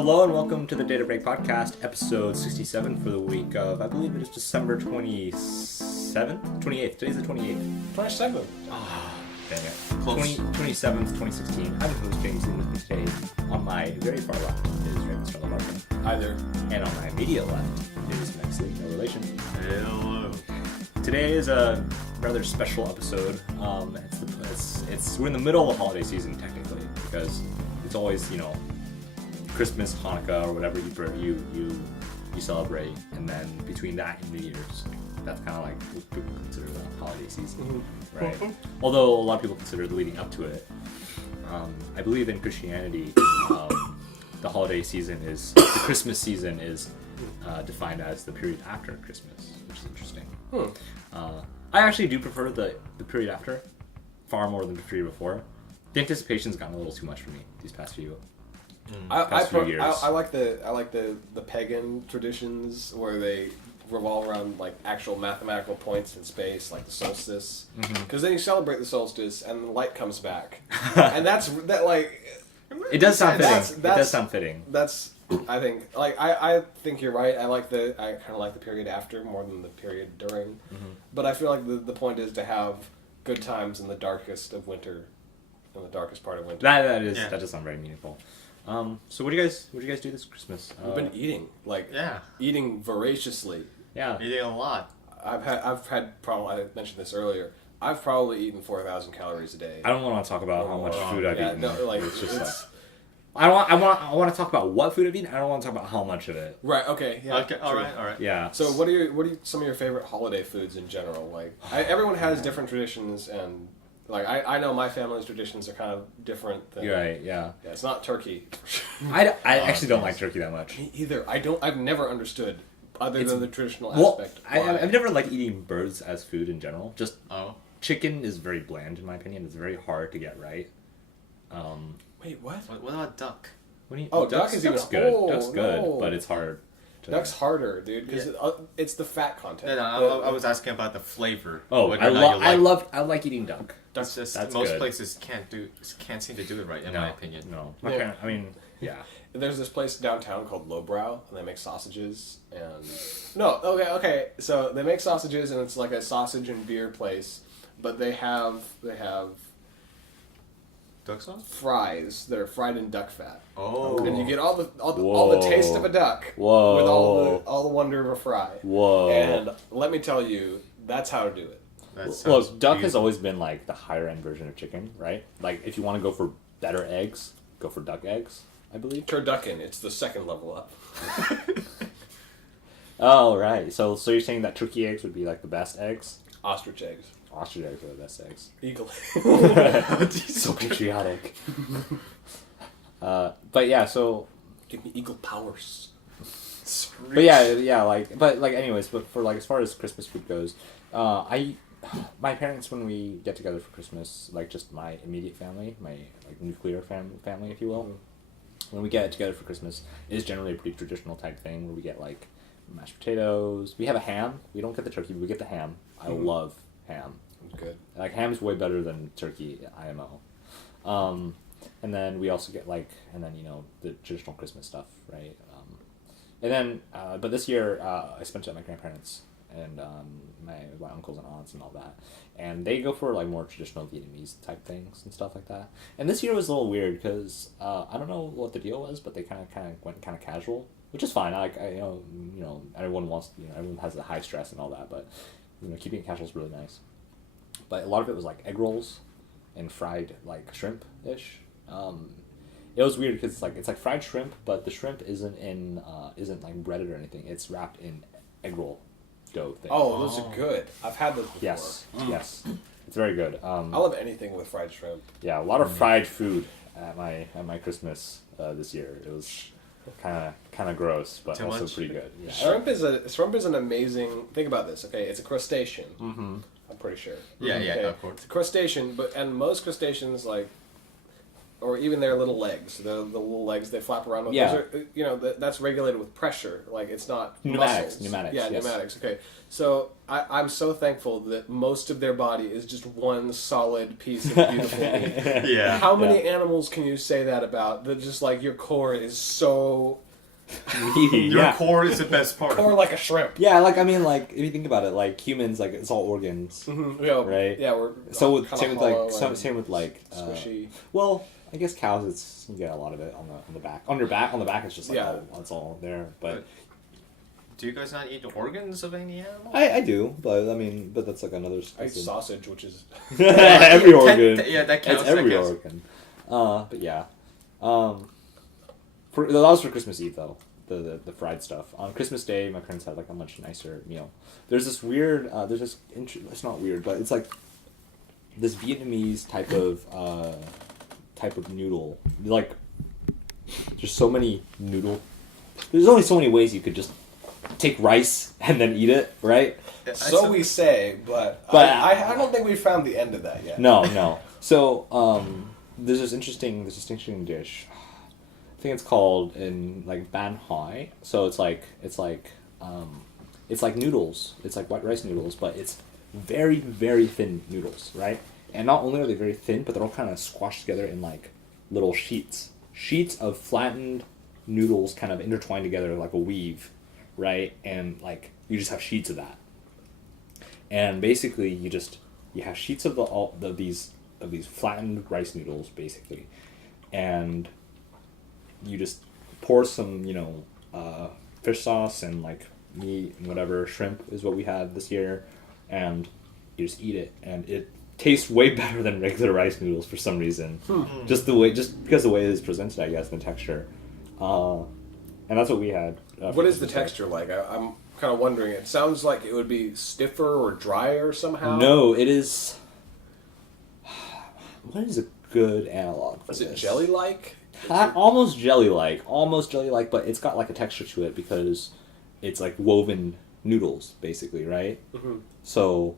Hello and welcome to the Data Break Podcast, episode 67 for the week of, I believe it is December 27th? 28th. Today's the 28th. 27th. Ah, dang it. Close. 27th, 2016. I'm the host, James, and with me today, on my very far left, is Ravenstorm. Hi there. And on my immediate left is Maxley, no relation. Hello. Today is a rather special episode. We're in the middle of the holiday season, technically, because it's always, Christmas, Hanukkah, or whatever you celebrate, and then between that and New Year's, that's kind of like what people consider the holiday season, right? Although a lot of people consider the leading up to it. I believe in Christianity, the holiday season the Christmas season is defined as the period after Christmas, which is interesting. I actually do prefer the period after far more than the period before. The anticipation's gotten a little too much for me these past few years. I like the pagan traditions where they revolve around like actual mathematical points in space, like the solstice. Because then you celebrate the solstice and the light comes back, and It does sound fitting. It does sound fitting. That's I think you're right. I kind of like the period after more than the period during. But I feel like the point is to have good times in the darkest of winter, in the darkest part of winter. That does sound very meaningful. So what do you guys do this Christmas? We've been eating voraciously. Yeah, eating a lot. I've had probably, I mentioned this earlier, I've probably eaten 4,000 calories a day. I don't want to talk about how much food I've eaten. No, like it's just I want to talk about what food I've eaten. I don't want to talk about how much of it. Right. Okay. Yeah. Okay. All right. Yeah. So what are some of your favorite holiday foods in general? Like everyone has different traditions, and like I know my family's traditions are kind of different. Than, You're right. Yeah. Yeah. It's not turkey. I actually don't like turkey that much. Me either. I've never understood other than the traditional Well, aspect. I've never liked eating birds as food in general. Just Oh. chicken is very bland in my opinion. It's very hard to get right. Wait, what? What about duck? Duck is duck's even good. oh, Duck's good, no. but it's hard. Duck's harder, dude, because it's the fat content. No, I was asking about the flavor. Oh, Whether or not you I like eating duck. That's just That's most good. places can't seem to do it right, in my opinion. No, Yeah. I mean, yeah. There's this place downtown called Lowbrow, and they make sausages. Okay. So they make sausages, and it's like a sausage and beer place, but they have Duck sauce? fries that are fried in duck fat. Oh. And you get all the taste of a duck Whoa. with all the wonder of a fry. Whoa. And let me tell you, that's how to do it. That sounds Well, duck has beautiful. always been like the higher end version of chicken, right? Like if you want to go for better eggs, go for duck eggs, I believe. Turducken, it's the second level up. Oh, right. So you're saying that turkey eggs would be like the best eggs? Ostrich eggs. Ostrich eggs are the best eggs. Eagle. So patriotic. But yeah, so Give me eagle powers. but anyways, but for like as far as Christmas food goes, my parents, when we get together for Christmas, like just my immediate family, my like nuclear family, if you will, when we get together for Christmas, it is generally a pretty traditional type thing where we get like mashed potatoes. We have a ham. We don't get the turkey, but we get the ham. I love ham. Good. Like ham's way better than turkey, IMO. And then we also get the traditional Christmas stuff, right? And then but this year I spent it at my grandparents and my uncles and aunts and all that, and they go for like more traditional Vietnamese type things and stuff like that. And this year was a little weird because I don't know what the deal was, but they kind of went kind of casual, which is fine. Everyone wants everyone has the high stress and all that, but keeping it casual is really nice. But a lot of it was like egg rolls and fried like shrimp ish. It was weird because it's like fried shrimp, but the shrimp isn't like breaded or anything. It's wrapped in egg roll dough thing. Oh, those are good. I've had those before. Yes, it's very good. I love anything with fried shrimp. Yeah, a lot of fried food at my Christmas this year. It was kind of gross, but Too also much? pretty good. Yeah. Shrimp is an amazing. Think about this. Okay, it's a crustacean. Mm-hmm. I'm pretty sure. Yeah, Okay? of course. It's a crustacean, and most crustaceans or even their little legs, the little legs they flap around with. Yeah. Those are, that's regulated with pressure. Like it's not pneumatics. muscles. Pneumatics. Yeah, yes. pneumatics. Okay, so I'm so thankful that most of their body is just one solid piece of beautiful meat. Yeah. How many animals can you say that about? That just like your core is so. Your core is the best part. Core like a shrimp. Yeah, like I mean, like if you think about it, like humans, like it's all organs, Yeah, right? Yeah, we're same with like same with like squishy. Well, I guess cows, it's you get a lot of it on the back. On the back, it's just like it's all there. But do you guys not eat organs of any animal? I do, but I mean, but that's like another. I eat sausage, which is every organ. Yeah, that counts. It's every organ. But yeah, that was for Christmas Eve though. The fried stuff. On Christmas Day, my parents had like a much nicer meal. There's this weird. It's not weird, but it's like this Vietnamese type of noodle. Like, there's so many noodle. There's only so many ways you could just take rice and then eat it, right? So we say, but I don't think we found the end of that yet. No. So there's this interesting dish. I think it's called in like ban hoi. So it's like noodles. It's like white rice noodles, but it's very, very thin noodles, right? And not only are they very thin, but they're all kind of squashed together in like little sheets of flattened noodles kind of intertwined together like a weave, right? And like you just have sheets of that. And basically you have sheets of these flattened rice noodles basically. And you just pour some, fish sauce and like meat and whatever, shrimp is what we had this year, and you just eat it, and it tastes way better than regular rice noodles for some reason. Just because the way it is presented, I guess, and the texture. And that's what we had. What is the texture like? I'm kind of wondering. It sounds like it would be stiffer or drier somehow. No, it is. What is a good analog for this? Is it jelly-like? Almost jelly-like, but it's got like a texture to it because it's like woven noodles, basically, right? Mm-hmm. So,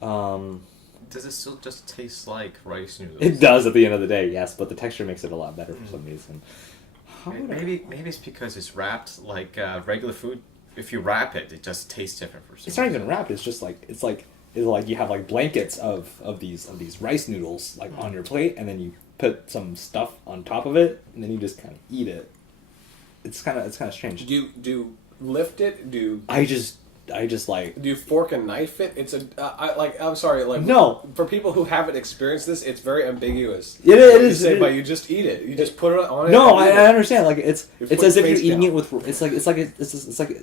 does it still just taste like rice noodles? It does at the end of the day, yes, but the texture makes it a lot better for some reason. Maybe it's because it's wrapped like regular food. If you wrap it, it just tastes different for some reason. It's not even wrapped. It's just like it's like you have like blankets of these rice noodles like on your plate, and then you put some stuff on top of it, and then you just kind of eat it. It's kind of strange. Do you lift it? I just like. Do you fork and knife it? It's I'm sorry. Like no. For people who haven't experienced this, it's very ambiguous. It is. But you just eat it. You just put it on it. No, I understand. Like it's as if you're eating it with. It's like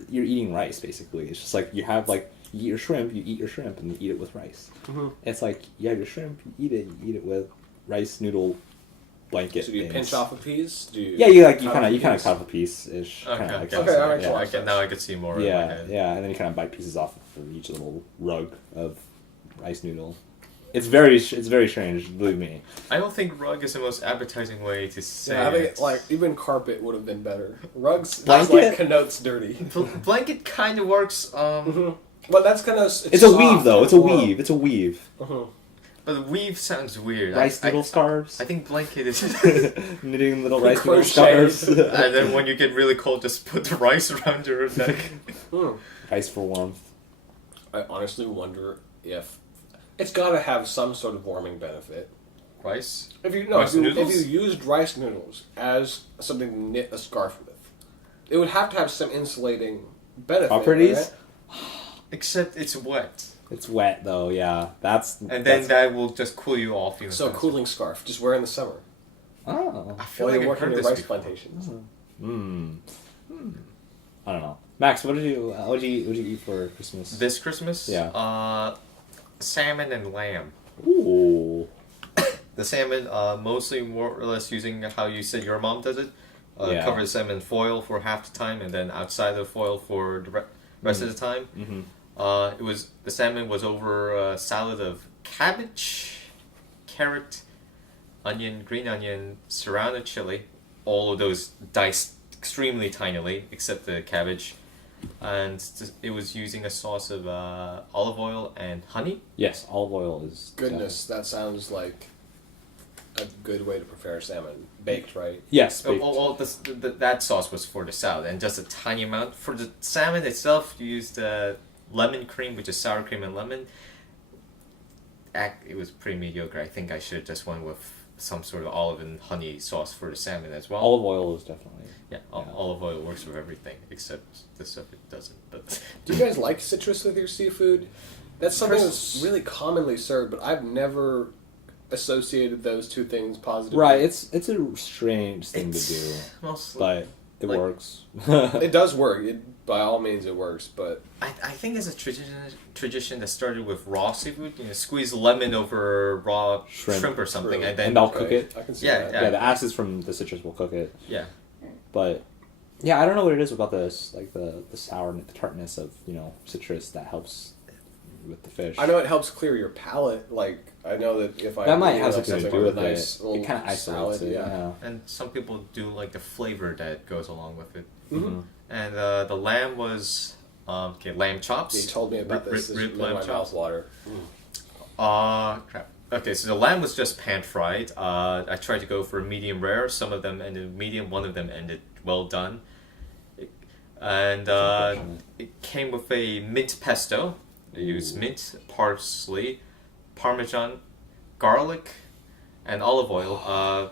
you're eating rice basically. It's just like you have like. You eat your shrimp, and you eat it with rice. Mm-hmm. It's like you have your shrimp, you eat it with rice noodle blanket. So do you pinch off a piece? Yeah, you kind of cut off a piece ish. Okay, now I can see more. Yeah, and then you kind of bite pieces off of each little rug of rice noodle. It's very strange, believe me. I don't think rug is the most appetizing way to say I think it. like even carpet would have been better. Rugs blanket like connotes dirty. Blanket kind of works. Mm-hmm. But that's kind of it's a weave though. It's a weave. It's a weave. Uh-huh. But the weave sounds weird. Rice noodle scarves. I think blanket is knitting little rice noodle scarves. And then when you get really cold, just put the rice around your neck. Rice for warmth. I honestly wonder if it's got to have some sort of warming benefit. Rice? If you used rice noodles as something to knit a scarf with, it would have to have some insulating benefit. Properties? Right? Except it's wet. It's wet though, yeah. That will just cool you off. So a cooling scarf, just wear in the summer. Oh. I feel like you're working in rice plantations. I don't know. Max, what did you eat for Christmas? This Christmas? Yeah. Salmon and lamb. Ooh. The salmon, mostly more or less using how you said your mom does it. Cover the salmon in foil for half the time, and then outside the foil for the rest of the time. Mm-hmm. The salmon was over a salad of cabbage, carrot, onion, green onion, serrano chili, all of those diced extremely tinily, except the cabbage. And it was using a sauce of olive oil and honey. Yes, olive oil is... Goodness, that sounds like a good way to prepare salmon? Baked, right? Yes, baked. Well, that sauce was for the salad, and just a tiny amount. For the salmon itself, you used lemon cream, which is sour cream and lemon. It was pretty mediocre. I think I should have just went with some sort of olive and honey sauce for the salmon as well. Olive oil is definitely... Olive oil works for everything, except the stuff it doesn't. But do you guys like citrus with your seafood? That's something that's really commonly served, but I've never associated those two things positively. Right, it's a strange thing to do, but it works. It does work. By all means, it works. But I think it's a tradition that started with raw seafood. Squeeze lemon over raw shrimp or something, and then and I'll cook it. I can see that. Yeah, the acids from the citrus will cook it. Yeah, but yeah, I don't know what it is about this, like the sour, the tartness of citrus that helps with the fish. I know it helps clear your palate. Like I know that if that might have something to do with nice it. It kind of isolates salad, it. Yeah. And some people do like the flavor that goes along with it. Mm-hmm. And the lamb was lamb chops. You told me about this. Rib lamb lamb chops. Water. Crap. Okay, so the lamb was just pan fried. I tried to go for medium rare. Some of them ended medium. One of them ended well done. And it came with a mint pesto. They used mint, parsley, parmesan, garlic, and olive oil.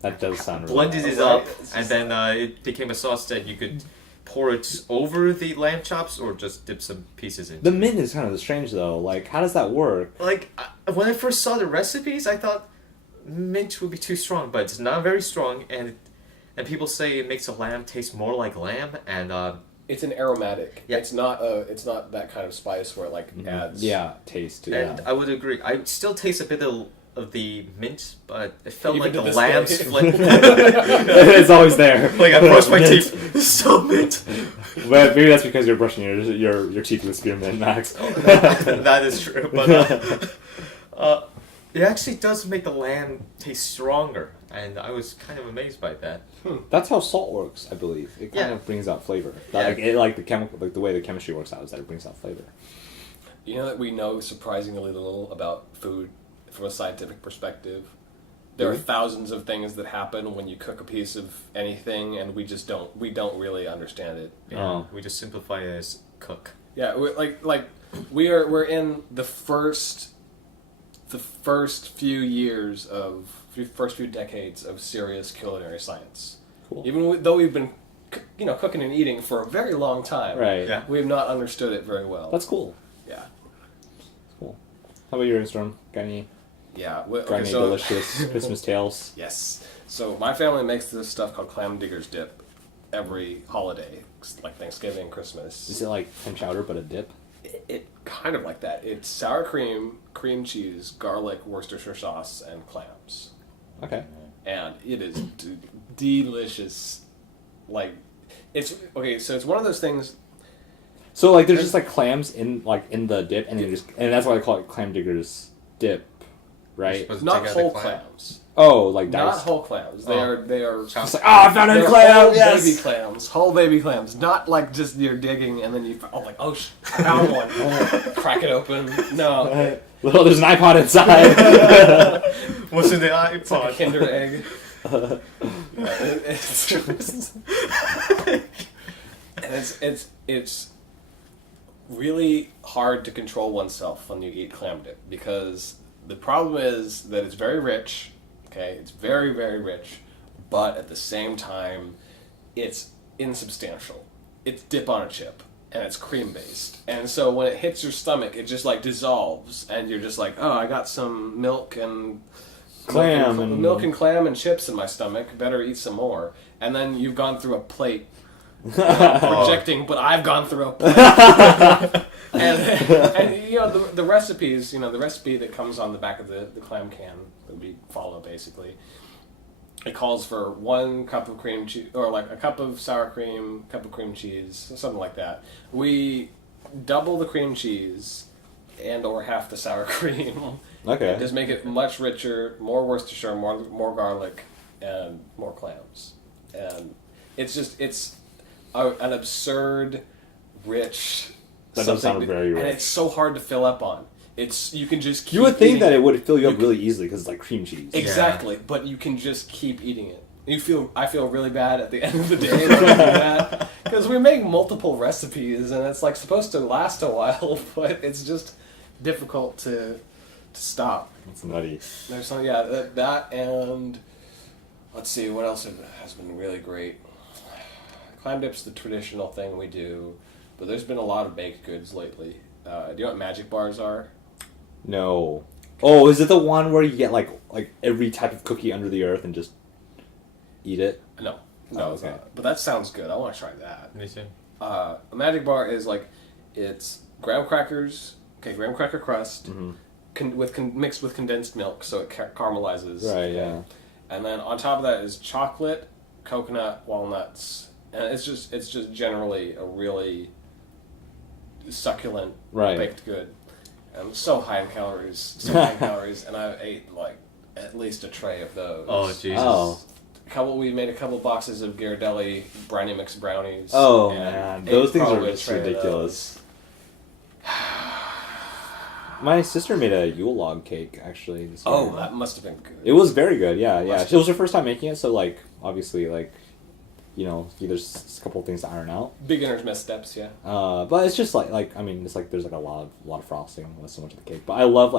That does sound really blended nice. it up, and then it became a sauce that you could pour it over the lamb chops or just dip some pieces in. The mint is kind of strange though. Like, how does that work? Like, when I first saw the recipes, I thought mint would be too strong, but it's not very strong, and people say it makes a lamb taste more like lamb, and it's an aromatic. Yeah. It's not that kind of spice where it like adds taste. And I would agree. I still taste a bit of the mint, but it felt Even like the to this lamb's day. flavor. It's always there. Like I brush my teeth, it's still mint. But maybe that's because you're brushing your teeth with spearmint, Max. That is true, but it actually does make the lamb taste stronger, and I was kind of amazed by that. That's how salt works, I believe. It kind of brings out flavor. The way the chemistry works out is that it brings out flavor. You know that we know surprisingly little about food from a scientific perspective. There are thousands of things that happen when you cook a piece of anything, and we don't really understand it. Yeah, we just simplify it as cook. Yeah, we're in the first few decades of serious culinary science. Cool. Even though we've been, cooking and eating for a very long time, right? Yeah. We have not understood it very well. That's cool. Yeah. Cool. How about you, Ravenstorm? Got any? Yeah. Got any delicious Christmas tales? Yes. So my family makes this stuff called clam digger's dip every holiday, like Thanksgiving and Christmas. Is it like clam chowder but a dip? It kind of like that. It's sour cream, cream cheese, garlic, Worcestershire sauce, and clams. Okay. And it is delicious. Like, it's okay. So it's one of those things. So like, there's just like clams in the dip, and that's why they call it clam digger's dip, right? Not whole clams. Oh, like diced. Not whole clams. They are. It's like, I found a clam. Yes. Baby clams. Whole baby clams. Not like just you're digging and then you I found one. Crack it open. No. Well, there's an iPod inside. What's in the iPod? It's like a Kinder egg. It's really hard to control oneself when you eat clam dip, because the problem is that it's very rich. Okay, it's very, very rich, but at the same time, it's insubstantial. It's dip on a chip, and it's cream based, and so when it hits your stomach, it just like dissolves, and you're just like, oh, I got some milk and clam and chips in my stomach. Better eat some more. And then you've gone through a plate, projecting, but I've gone through a plate. and the recipes, the recipe that comes on the back of the clam can that we follow, basically, it calls for 1 cup of cream cheese, or like a cup of sour cream, cup of cream cheese, something like that. We double the cream cheese and or half the sour cream. Okay. Just make it much richer, more Worcestershire, more garlic, and more clams. And it's an absurd, rich. That does sound very rich. And it's so hard to fill up on. you can just keep You would think eating that it would fill you up really easily because it's like cream cheese. Exactly, but you can just keep eating it. I feel really bad at the end of the day when I do that because we make multiple recipes and it's like supposed to last a while, but it's just difficult to stop. It's nutty. There's some, that and let's see what else has been really great. Clam dip's the traditional thing we do, but there's been a lot of baked goods lately. Do you know what magic bars are? No. Oh, is it the one where you get like every type of cookie under the earth and just eat it? No, Oh, it's okay. not. But that sounds good. I want to try that. Me too. A magic bar is like it's graham cracker crust mixed with condensed milk, so it caramelizes. Right. Yeah. And then on top of that is chocolate, coconut, walnuts, and it's just generally a really succulent baked good. So high in calories, and I ate like at least a tray of those. Oh Jesus! We made a couple boxes of Ghirardelli brownie mix brownies. Oh man, those things are just ridiculous. My sister made a Yule log cake actually this year. Oh, that must have been good. It was very good. Yeah. It was her first time making it, so like obviously like. There's a couple of things to iron out. Beginner's missteps, yeah. But it's just it's like there's like a lot of frosting, not so much of the cake. But I love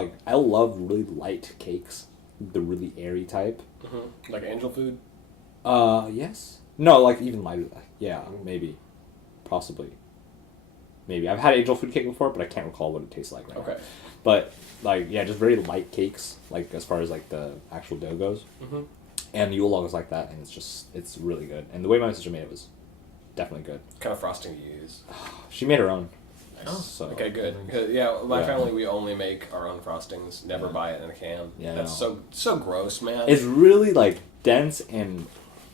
really light cakes, the really airy type. Mm-hmm. Like angel food. Yes. No, like even lighter. Yeah, maybe, possibly. Maybe I've had angel food cake before, but I can't recall what it tastes like. Right Okay. now. But just very light cakes, like as far as like the actual dough goes. Mm-hmm. And Yule log is like that, and it's really good. And the way my sister made it was definitely good. What kind of frosting do you use? She made her own. Nice. Oh, so. Okay, good. My family, we only make our own frostings. Never buy it in a can. Yeah, that's so gross, man. It's really like dense and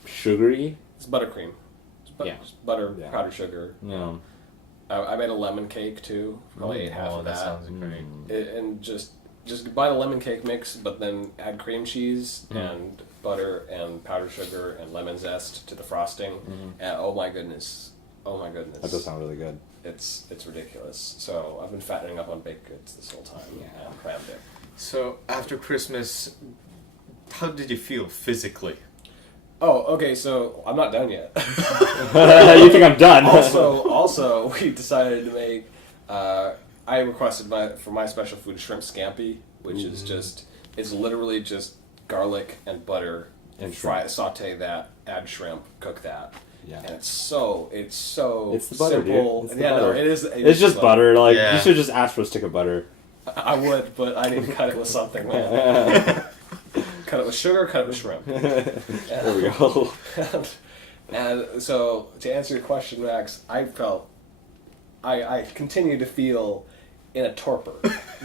sugary. It's buttercream. It's butter, powdered sugar. Yeah. I made a lemon cake too. Probably ate half of that. Sounds great. And just buy the lemon cake mix, but then add cream cheese and butter and powdered sugar and lemon zest to the frosting. And oh my goodness, That does sound really good. it's ridiculous. So I've been fattening up on baked goods this whole time and clam dip. So after Christmas, how did you feel physically? Oh, okay. So I'm not done yet. You think I'm done? Also, we decided to make. I requested for my special food shrimp scampi, which is it's literally just garlic and butter and saute that, add shrimp, cook that. Yeah. And it's the butter, simple. dude. It's the butter. No, it is. It's just butter. Like you should just ask for a stick of butter. I would, but I need to cut it with something, man. Cut it with sugar, cut it with shrimp. There we go. And so, to answer your question, Max, I continue to feel in a torpor.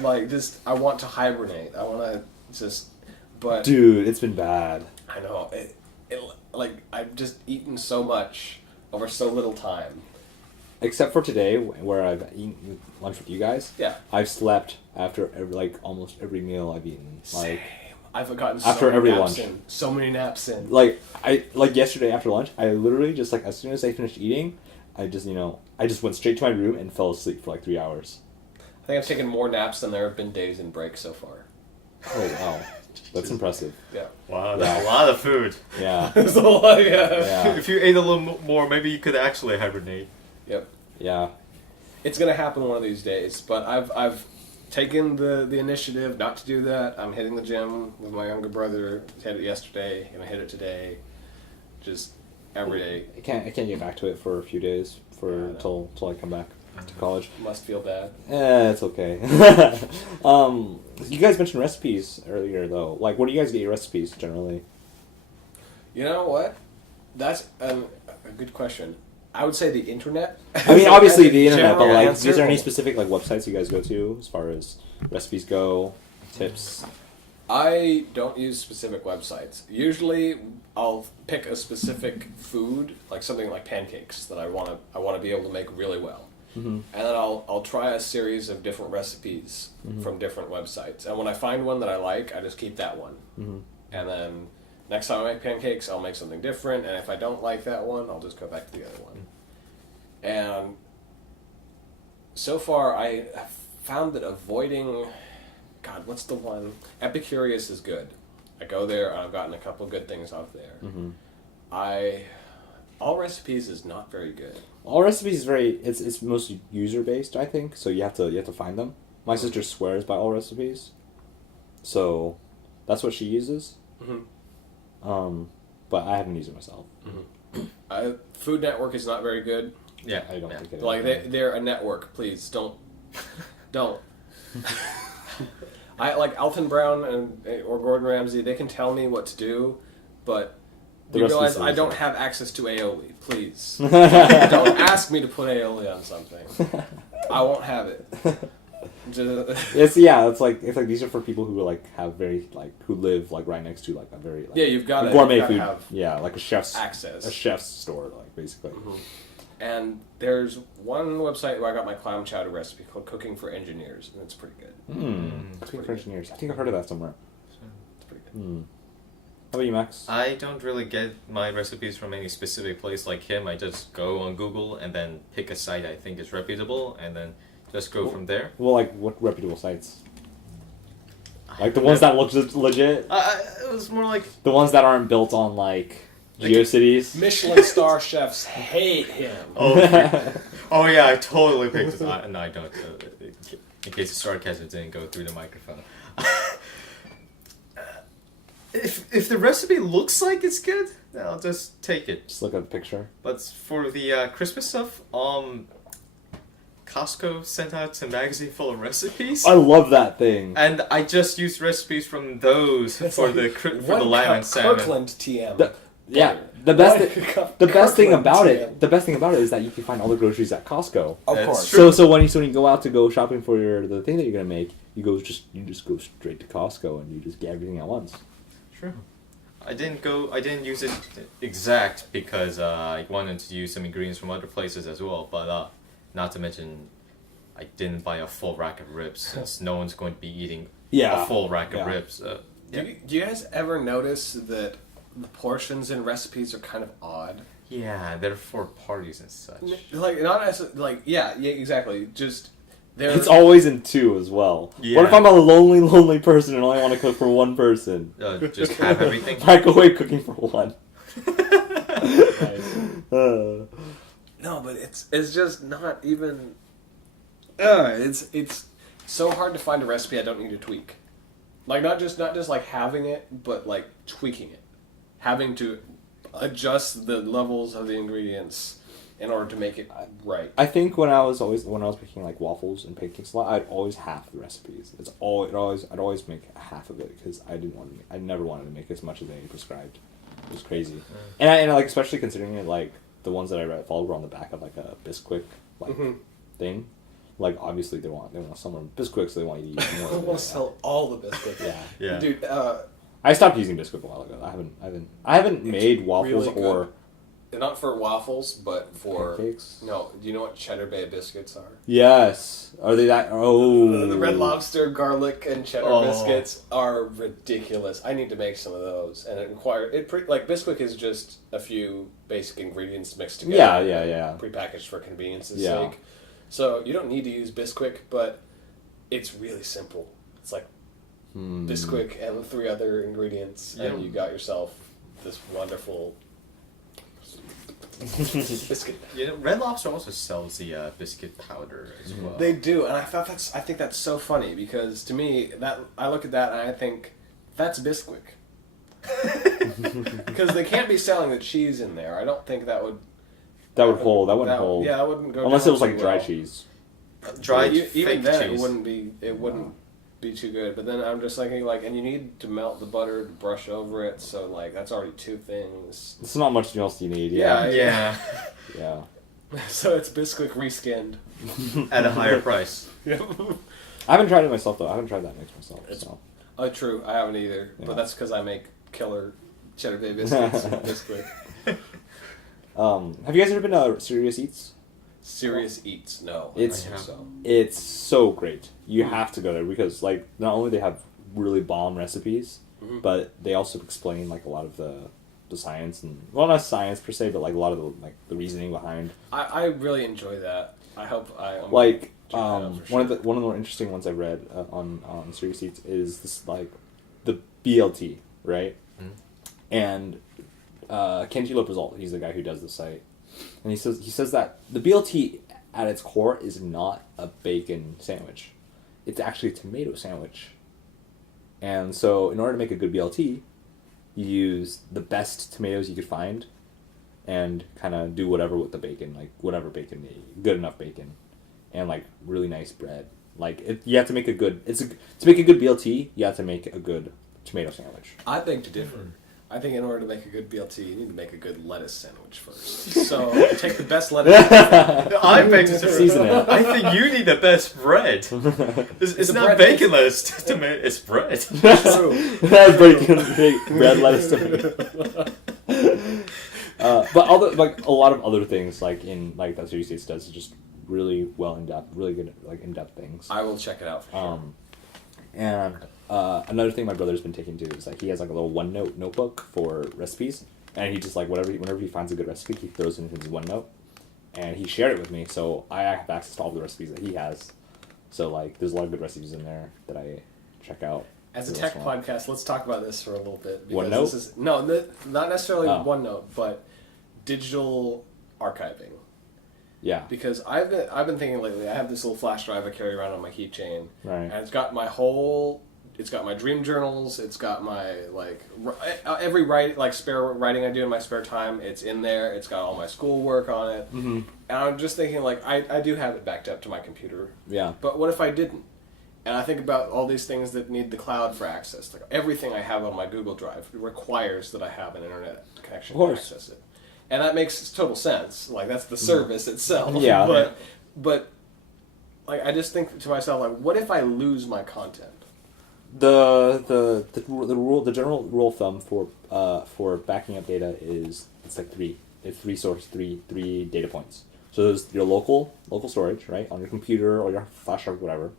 Like, I want to hibernate. I want to but... Dude, it's been bad. I know. I've just eaten so much over so little time. Except for today, where I've eaten lunch with you guys. Yeah. I've slept after almost every meal I've eaten. Same. I've gotten after every naps lunch. so many naps in. Yesterday after lunch, I literally just as soon as I finished eating, I just went straight to my room and fell asleep for 3 hours. I think I've taken more naps than there have been days in break so far. Oh wow, that's impressive. Yeah. Wow, that's a lot of food. Yeah. There's a lot. Yeah. If you ate a little more, maybe you could actually hibernate. Yep. Yeah. It's gonna happen one of these days, but I've taken the initiative not to do that. I'm hitting the gym with my younger brother. Hit it yesterday. Gonna hit it today. Just every day. I can't get back to it for a few days till I come back to college. Must feel bad. It's okay. You guys mentioned recipes earlier though. What do you guys get your recipes generally? You know what? That's a good question. I would say the internet. I mean, obviously the internet, but answer. is there any specific websites you guys go to as far as recipes go, tips? I don't use specific websites. Usually, I'll pick a specific food, like something like pancakes that I want to be able to make really well, and then I'll try a series of different recipes from different websites. And when I find one that I like, I just keep that one. And then next time I make pancakes, I'll make something different. And if I don't like that one, I'll just go back to the other one. And so far, I have found that avoiding God, what's the one? Epicurious is good. I go there, and I've gotten a couple good things off there. Mm-hmm. All Recipes is not very good. All Recipes is it's mostly user based, I think. So you have to find them. My sister swears by All Recipes, so that's what she uses. Mm-hmm. But I haven't used it myself. Mm-hmm. Food Network is not very good. Yeah, I don't think it is. Like they're a network. Please don't. I like Alton Brown or Gordon Ramsay. They can tell me what to do, but you realize I don't have access to aioli. Please don't ask me to put aioli on something. I won't have it. It's like these are for people who like have who live like right next to like a very you've got to gourmet food have like a chef's store like basically. Mm-hmm. And there's one website where I got my clam chowder recipe called Cooking for Engineers, and it's pretty good. Cooking for Engineers. I think I've heard of that somewhere. It's pretty good. How about you, Max? I don't really get my recipes from any specific place like him. I just go on Google and then pick a site I think is reputable, and then just go from there. Well, like what reputable sites? Like the ones that look legit? It was more like the ones that aren't built on like GeoCities? Michelin star chefs hate him. Oh yeah, I totally picked it. No, I don't. In case the sarcasm didn't go through the microphone. If the recipe looks like it's good, then I'll just take it. Just look at the picture. But for the Christmas stuff, Costco sent out a magazine full of recipes. I love that thing. And I just used recipes from those for the lamb and salmon. Kirkland TM. The best thing about it is that you can find all the groceries at Costco. Of course. So when you go out to go shopping for the thing that you're gonna make, you just go straight to Costco and you just get everything at once. True. I didn't use it exact because I wanted to use some ingredients from other places as well, but not to mention I didn't buy a full rack of ribs since no one's going to be eating a full rack of ribs. Do you guys ever notice that the portions in recipes are kind of odd? Yeah, they're for parties and such. Like not necessarily exactly. Just it's always in two as well. Yeah. What if I'm a lonely person and only want to cook for one person? Just have everything. Microwave cooking for one. No, but it's just not even. It's so hard to find a recipe I don't need to tweak. Like not just like having it, but like tweaking it, having to adjust the levels of the ingredients in order to make it right. I think when I was making like waffles and pancakes a lot, I'd always half the recipes. I'd always make half of it because I never wanted to make as much as they prescribed. It was crazy, and like especially considering it like the ones that I followed were on the back of like a Bisquick thing. Like obviously they want someone Bisquick, so they want you to use more. They want to sell all the Bisquick. Yeah. Dude, I stopped using Bisquick a while ago. I haven't made waffles really or not for waffles, but for pancakes. No, do you know what Cheddar Bay biscuits are? Yes. Are they that? Oh. The Red Lobster garlic and cheddar biscuits are ridiculous. I need to make some of those, and Bisquick is just a few basic ingredients mixed together. Yeah. Prepackaged for convenience's sake. So you don't need to use Bisquick, but it's really simple. It's like Bisquick and 3 other ingredients, and you got yourself this wonderful biscuit. Red Lobster also sells the biscuit powder as well. They do, and I think that's so funny because to me that I look at that and I think that's Bisquick. Because they can't be selling the cheese in there. I don't think that would. That wouldn't hold. Yeah, that wouldn't go. Unless it was like dry cheese. Dried even then cheese. It wouldn't be too good. But then I'm just thinking and you need to melt the butter to brush over it. So that's already 2 things. It's not much else you need. Yeah. So it's Bisquick reskinned at a higher price. Yeah. I haven't tried it myself though. I haven't tried that mix myself. Oh, true. I haven't either. Yeah. But that's because I make killer Cheddar Bay biscuits with Bisquick. Have you guys ever been to Serious Eats? Serious Eats, no. It's so great. You have to go there because not only they have really bomb recipes, but they also explain a lot of the science and not science per se, but a lot of the reasoning behind. I really enjoy that. I hope one of the more interesting ones I read on Series Seats is this like the BLT, right? Mm. And Kenji Lopezal, he's the guy who does the site, and he says that the BLT at its core is not a bacon sandwich. It's actually a tomato sandwich. And so in order to make a good BLT, you use the best tomatoes you could find and kind of do whatever with the bacon, like whatever bacon, good enough bacon, and like really nice bread. Like you have to make a good, to make a good BLT, you have to make a good tomato sandwich. I beg to differ. I think in order to make a good BLT, you need to make a good lettuce sandwich first. So take the best lettuce. I beg to differ. I think you need the best bread. It's not bacon lettuce tomato. It's bread. True. Bacon, bread, lettuce, tomato. But like a lot of other things, like in like that Series 6 does, is just really well in depth, really good like in depth things. I will check it out for sure. And another thing my brother's been taking to is like he has like a little OneNote notebook for recipes, and he just like whenever he finds a good recipe, he throws it in his OneNote, and he shared it with me, so I have access to all the recipes that he has. So like there's a lot of good recipes in there that I check out. As a tech podcast, let's talk about this for a little bit. OneNote? Not necessarily OneNote, but digital archiving. Yeah. Because I've been thinking lately, I have this little flash drive I carry around on my keychain. Right. And it's got my dream journals, it's got my, like, every spare writing I do in my spare time, it's in there, it's got all my schoolwork on it. Mm-hmm. And I'm just thinking, like, I do have it backed up to my computer. Yeah. But what if I didn't? And I think about all these things that need the cloud for access. Like, everything I have on my Google Drive requires that I have an internet connection to access it. And that makes total sense. Like, that's the service itself. Yeah. But like, I just think to myself, like, what if I lose my content? The general rule of thumb for backing up data is it's like three data points. So there's your local storage, right, on your computer or your flash drive, whatever,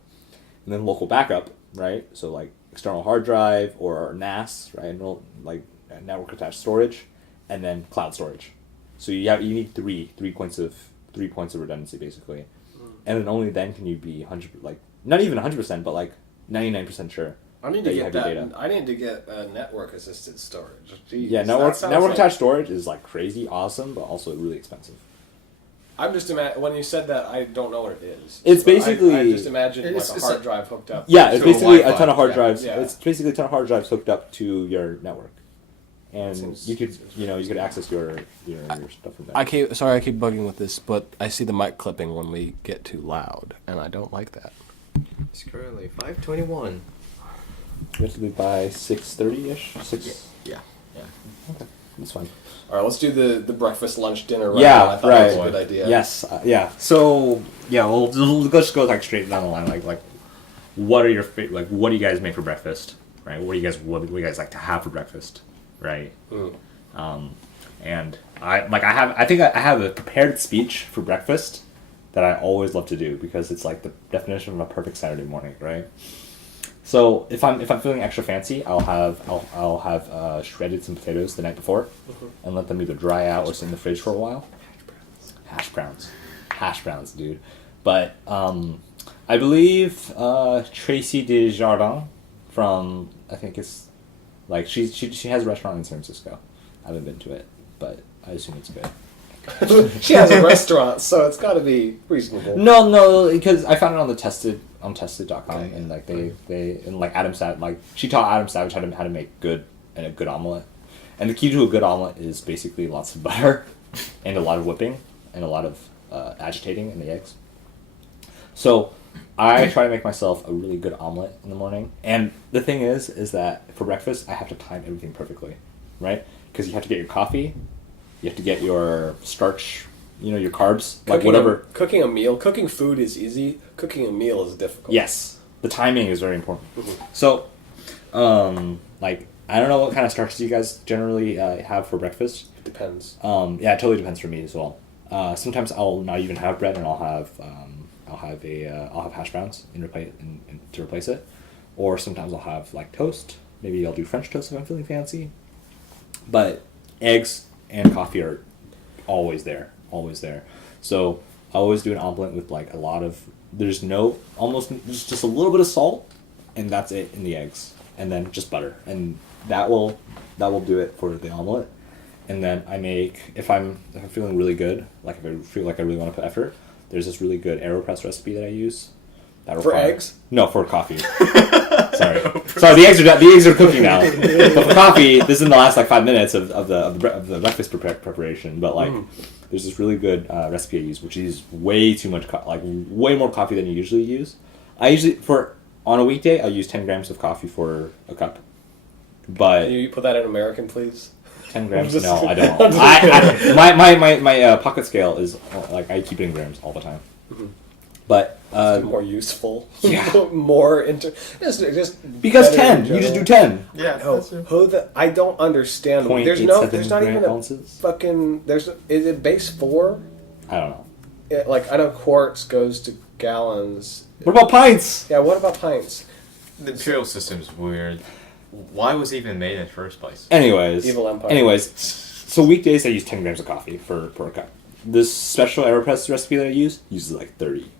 and then local backup, right? So like external hard drive or NAS, right, like network attached storage, and then cloud storage. So you need three points of redundancy basically, and then only then can you be 100, like not even 100%, but like 99% sure. I need to get that. I need to get network assisted storage. Jeez, yeah, network attached storage is like crazy awesome, but also really expensive. I'm just when you said that, I don't know what it is. It's basically I just imagine like a hard drive hooked up. Yeah, it's basically a ton of hard drives. Yeah. It's basically a ton of hard drives hooked up to your network. And you could access your stuff from there. I keep bugging with this, but I see the mic clipping when we get too loud, and I don't like that. It's currently 5:21. We have to leave by 6:30ish. 6. Yeah. Okay, that's fine. All right, let's do the breakfast, lunch, dinner. Yeah, I thought that was a good idea. Yes, yeah. So yeah, let's just go like straight down the line. Like, what are your what do you guys make for breakfast? Right? What do you guys like to have for breakfast? Right. And I think I have a prepared speech for breakfast that I always love to do because it's like the definition of a perfect Saturday morning, right? So if I'm feeling extra fancy, I'll have shredded some potatoes the night before, and let them either dry out or sit in the fridge for a while. Hash browns, dude. But I believe Tracy Desjardins from, I think it's like she has a restaurant in San Francisco. I haven't been to it, but I assume it's good. She has a restaurant, so it's got to be reasonable. No, because I found it on tested.com, okay, and like they and like Adam Savage, like she taught Adam Savage how to make a good omelet. And the key to a good omelet is basically lots of butter and a lot of whipping and a lot of agitating in the eggs. So I try to make myself a really good omelet in the morning. And the thing is that for breakfast, I have to time everything perfectly, right? Because you have to get your coffee, you have to get your starch, your carbs, like whatever. Cooking food is easy. Cooking a meal is difficult. Yes. The timing is very important. Mm-hmm. So, I don't know what kind of starches you guys generally have for breakfast. It depends. Yeah, it totally depends for me as well. Sometimes I'll not even have bread, and I'll have hash browns to replace it, or sometimes I'll have like toast. Maybe I'll do French toast if I'm feeling fancy. But eggs and coffee are always there. So I always do an omelet with like a lot of there's just a little bit of salt, and that's it in the eggs, and then just butter, and that will do it for the omelet. And then I make if I'm feeling really good, like if I feel like I really want to put effort, there's this really good AeroPress recipe that I use. For eggs? No, for coffee. Sorry, the eggs are cooking now. But for coffee, this is in the last like 5 minutes of the breakfast preparation. But like, there's this really good recipe I use, which is way too much, way more coffee than you usually use. On a weekday, I use 10 grams of coffee for a cup. But can you put that in American, please? 10 grams? No, I don't. My pocket scale is like I keep it in grams all the time. Mm-hmm. But more useful. Yeah. More just because 10. You just do 10. Yeah. No, I don't understand. There's not even ounces. Fucking. Is it base 4? I don't know. I know quarts goes to gallons. What about pints? Yeah. What about pints? The imperial system is weird. Why was it even made in the first place? Anyways. Evil Empire. Anyways, so weekdays I use 10 grams of coffee per cup. This special AeroPress recipe that I uses like 30.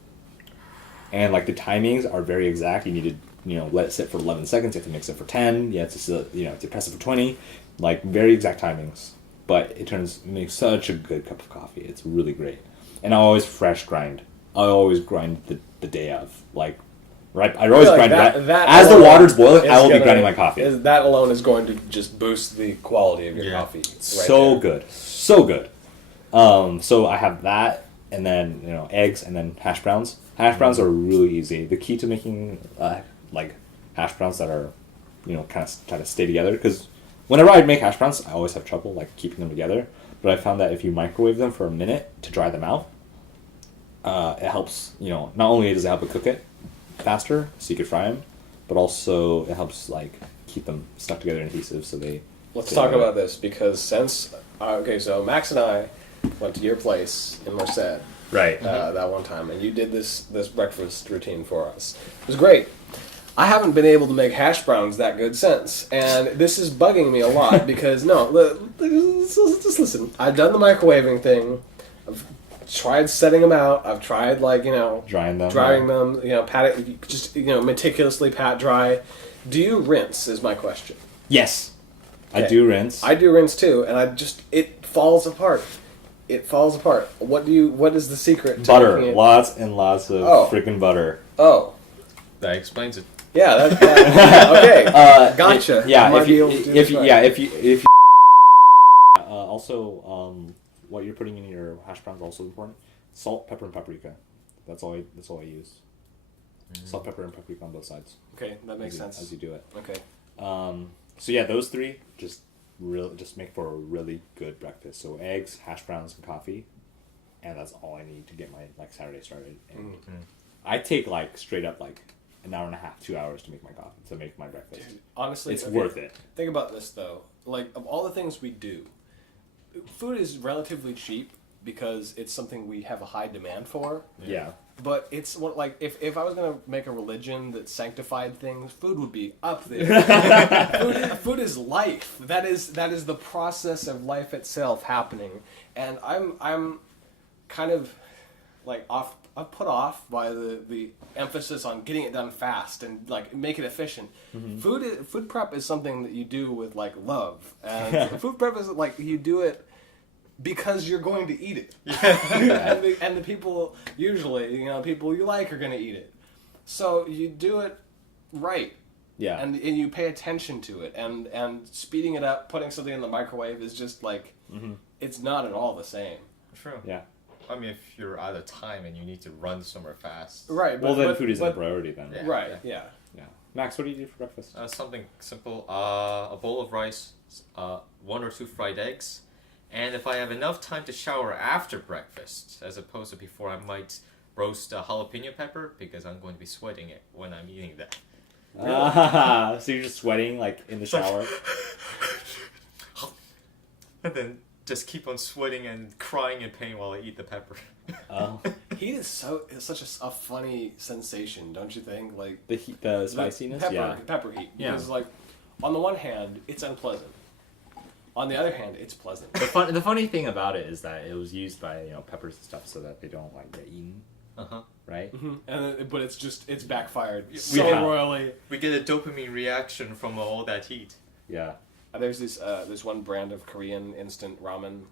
And like the timings are very exact. You need to let it sit for 11 seconds. You have to mix it for 10. You have to press it for 20. Like very exact timings. But it makes such a good cup of coffee. It's really great. And I always fresh grind. I always grind the day of. Like right. I always grind that as the water's boiling. I will be grinding my coffee. That alone is going to just boost the quality of your coffee. So good. So I have that, and then eggs, and then hash browns. Hash browns are really easy. The key to making like hash browns that are, kind of try to stay together, because whenever I make hash browns, I always have trouble like keeping them together. But I found that if you microwave them for a minute to dry them out, it helps. Not only does it help it cook it faster, so you can fry them, but also it helps like keep them stuck together and adhesive. So they. Let's talk about this because since so Max and I went to your place in Merced. Right. That one time, and you did this breakfast routine for us. It was great. I haven't been able to make hash browns that good since, and this is bugging me a lot because just listen. I've done the microwaving thing. I've tried setting them out. I've tried drying them. Pat it, just meticulously pat dry. Do you rinse? Is my question. Yes, okay. I do rinse. I do rinse too, and it falls apart. It falls apart. What is the secret? Butter. Lots and lots of freaking butter. Oh. That explains it. Yeah, okay. Gotcha. Also, what you're putting in your hash browns is also important. Salt, pepper, and paprika. That's all I use. Mm-hmm. Salt, pepper, and paprika on both sides. Okay, that makes sense. As you do it. Okay. So yeah, those three just make for a really good breakfast. So eggs, hash browns, and coffee, and that's all I need to get my Saturday started. And I take straight up an hour and a half, 2 hours to make my breakfast. Dude, honestly, it's worth it. Think about this though. Of all the things we do, food is relatively cheap because it's something we have a high demand for. Yeah. But it's if I was gonna make a religion that sanctified things, food would be up there. Food is life. That is the process of life itself happening, and I'm kind of I'm put off by the emphasis on getting it done fast and make it efficient. Mm-hmm. Food prep is something that you do with love, and food prep is you do it because you're going to eat it. Yeah. and the people usually, people you like are going to eat it. So you do it right. Yeah. And you pay attention to it. And speeding it up, putting something in the microwave is just it's not at all the same. True. Yeah. I mean, if you're out of time and you need to run somewhere fast. Right. Then food isn't a priority then. Yeah, right, yeah. Max, what do you do for breakfast? Something simple. A bowl of rice, 1 or 2 fried eggs. And if I have enough time to shower after breakfast, as opposed to before, I might roast a jalapeno pepper because I'm going to be sweating it when I'm eating that. So you're just sweating in the shower? And then just keep on sweating and crying in pain while I eat the pepper. Oh. Heat is such a funny sensation, don't you think? The heat, the spiciness? Pepper heat. Yeah. Because on the one hand, it's unpleasant. On the other hand, it's pleasant. The funny thing about it is that it was used by peppers and stuff so that they don't like get eaten. Right. But it's backfired royally. We get a dopamine reaction from all that heat. Yeah. There's one brand of Korean instant ramen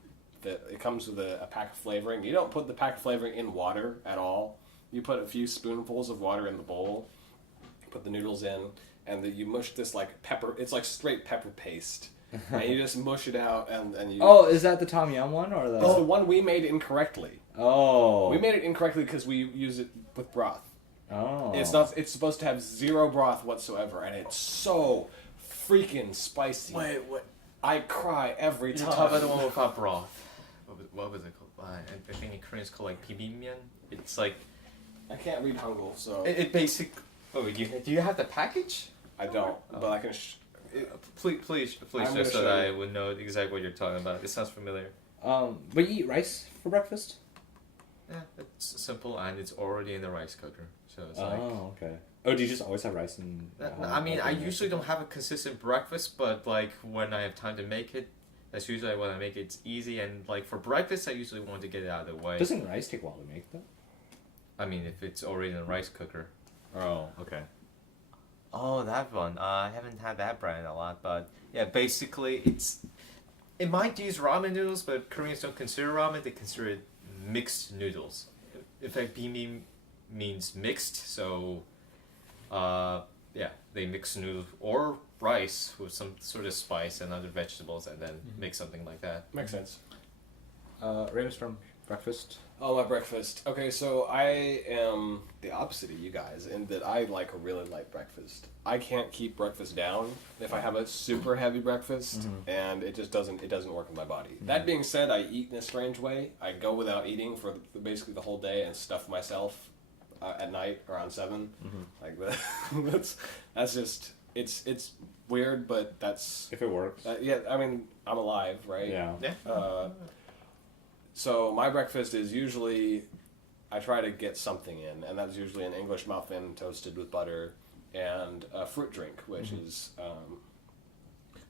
that it comes with a pack of flavoring. You don't put the pack of flavoring in water at all. You put a few spoonfuls of water in the bowl, put the noodles in, and then you mush this like pepper. It's like straight pepper paste. And you just mush it out, and you... Oh, is that the Tom Yum one? Or the... It's the one we made incorrectly. Oh. We made it incorrectly because we use it with broth. Oh. It's supposed to have zero broth whatsoever, and it's so freaking spicy. Wait, what? I cry every time. You're talking about the one without broth. What was it called? I think in Korean it's called like bibimbap. It's like... I can't read Hangul, so... It basic... Oh, do you have the package? I don't, but I can... Please, just so that I would know exactly what you're talking about. It sounds familiar. But you eat rice for breakfast? Yeah, it's simple and it's already in the rice cooker, so it's okay. Oh, do you just always have rice and? I mean, I usually don't have a consistent breakfast, but like when I have time to make it, that's usually when I make it. It's easy, and like for breakfast, I usually want to get it out of the way. Doesn't rice take a while to make though? I mean, if it's already in a rice cooker. Oh, okay. Oh, that one. I haven't had that brand a lot, but yeah, basically it might use ramen noodles, but Koreans don't consider ramen, they consider it mixed noodles. In fact, bimi means mixed, so yeah, they mix noodles or rice with some sort of spice and other vegetables and then make something like that. Makes sense. Ravenstorm, breakfast? Oh, my breakfast. Okay, so I am the opposite of you guys in that I really like breakfast. I can't keep breakfast down if I have a super heavy breakfast, and it just doesn't work in my body. That being said, I eat in a strange way. I go without eating for basically the whole day and stuff myself at night around 7. Like that's just it's weird, but that's if it works. Yeah, I mean I'm alive, right? Yeah. So my breakfast is usually, I try to get something in, and that's usually an English muffin toasted with butter and a fruit drink, which is,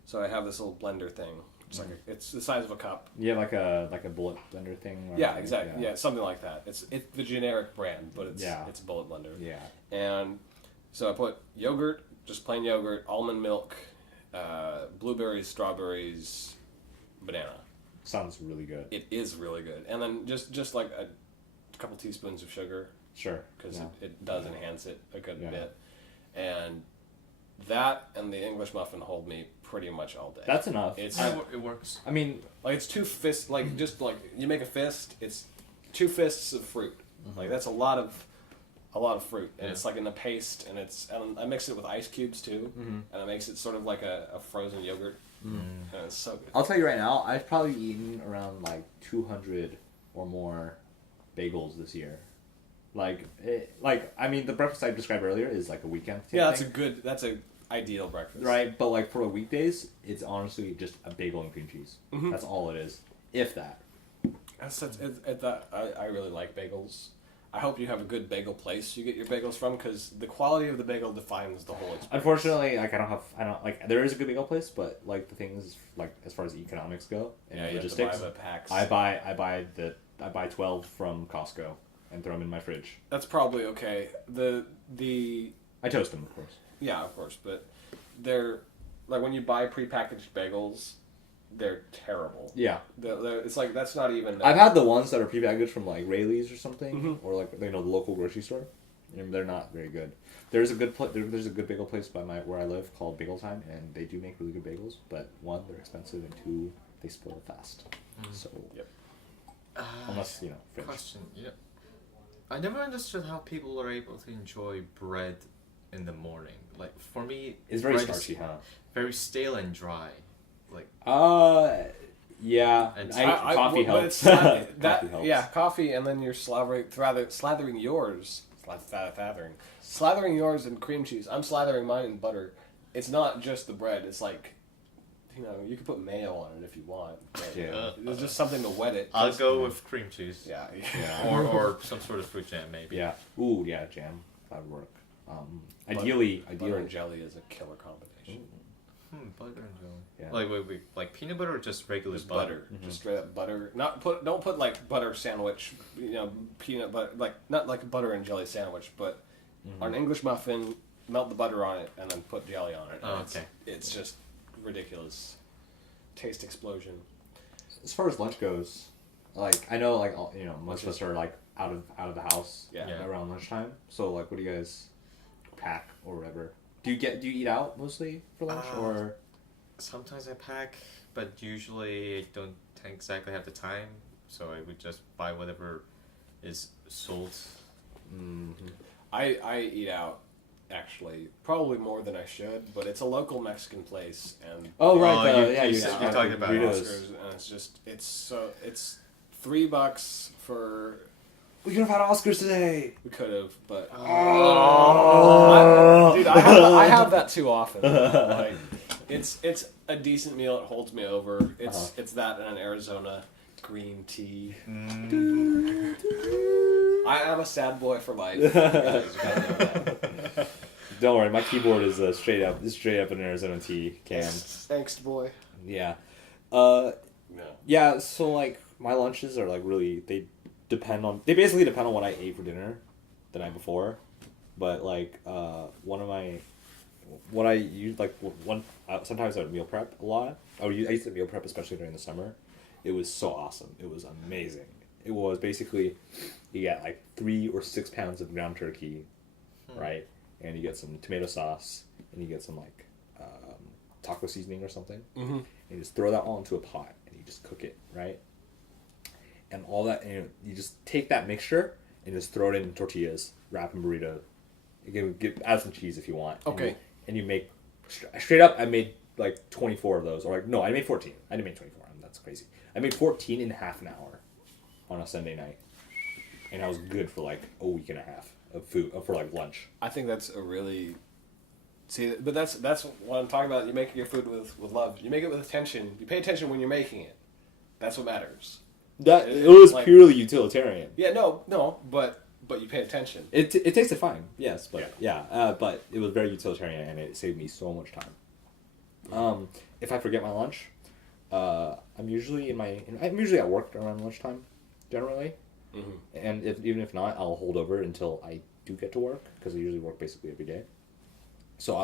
so I have this little blender thing. It's it's the size of a cup. Yeah, like a bullet blender thing. Yeah, exactly. Yeah, something like that. It's the generic brand, but it's a bullet blender. Yeah. And so I put yogurt, just plain yogurt, almond milk, blueberries, strawberries, banana. Sounds really good. It is really good. And then just like a couple teaspoons of sugar. Sure. Because it does enhance it a good bit. And that and the English muffin hold me pretty much all day. That's enough. It works. I mean... Like, it's 2 fists, like, just like, you make a fist, it's 2 fists of fruit. Like, that's a lot of fruit. And it's like in a paste, and I mix it with ice cubes, too. And it makes it sort of like a frozen yogurt. And it's so good. I'll tell you right now, I've probably eaten around like 200 or more bagels this year. I mean, the breakfast I described earlier is like a weekend thing. Yeah, that's a ideal breakfast. Right, but like for the weekdays, it's honestly just a bagel and cream cheese. That's all it is, if that. I really like bagels. I hope you have a good bagel place you get your bagels from, because the quality of the bagel defines the whole experience. Unfortunately, like there is a good bagel place, but like the things like as far as the economics go and logistics, you have to buy the packs. I buy 12 from Costco and throw them in my fridge. That's probably okay. I toast them, of course. Yeah, of course, but they're like when you buy prepackaged bagels, they're terrible. Yeah. It's like that's not even... I've had the ones that are prepackaged from like Rayleigh's or something, or like the local grocery store, and they're not very good. There's a good there's a good bagel place by where I live called Bagel Time, and they do make really good bagels. But 1, they're expensive, and 2, they spoil fast. So unless fridge. Question. Yeah. I never understood how people are able to enjoy bread in the morning. Like for me, it's very starchy, very stale and dry. Yeah. And coffee helps. Coffee helps. Yeah, coffee, and then you're slathering yours in cream cheese. I'm slathering mine in butter. It's not just the bread. It's like, you can put mayo on it if you want. Yeah. There's just something to wet it. I'll go with cream cheese. Yeah. or some sort of fruit jam, maybe. Yeah. Ooh, yeah, jam. That would work. Ideally, butter and jelly is a killer combination. Butter and jelly. Yeah. Like wait, like peanut butter or just regular Just butter? butter, just straight up butter. Don't put like butter sandwich, peanut butter, like not like a butter and jelly sandwich, but on an English muffin, melt the butter on it and then put jelly on it. Oh, okay. It's just ridiculous. Taste explosion. As far as lunch goes, like I know, like most of us are like out of the house around lunchtime. So like, what do you guys pack or whatever? Do you eat out mostly for lunch or? Sometimes I pack, but usually I don't exactly have the time, so I would just buy whatever is sold. I eat out. Actually, probably more than I should, but it's a local Mexican place, and Oh right, you talking about Oscars, and it's $3 for. We could have had Oscars today. We could have, but Oh. dude, I have that too often. Like, it's a decent meal. It holds me over. It's that and an Arizona green tea. I am a sad boy for life. You guys gotta know that. Don't worry, my keyboard is straight up an Arizona tea can. Angst boy. Yeah. No. Yeah. So like my lunches are like really they basically depend on what I ate for dinner the night before, but like what I use like sometimes I would meal prep a lot. I used to meal prep especially during the summer. It was so awesome. It was amazing. It was basically you get like 3 or 6 pounds of ground turkey, right? And you get some tomato sauce and you get some like taco seasoning or something. Mm-hmm. And you just throw that all into a pot and you just cook it, right? And all that, and you just take that mixture and just throw it in tortillas, wrap in burrito. You can add some cheese if you want. Okay. And you make straight up. I made like 24 of those, or like no, I made 14. I didn't make 24. That's crazy. I made 14 in half an hour on a Sunday night, and I was good for like a week and a half of food for like lunch. I think that's a really but that's what I'm talking about. You make your food with love. You make it with attention. You pay attention when you're making it. That's what matters. It was like, purely utilitarian. Yeah, no, but you pay attention. It tasted fine, yes, but but it was very utilitarian and it saved me so much time. If I forget my lunch, I'm usually at work around lunchtime, generally, and even if not, I'll hold over until I do get to work because I usually work basically every day. So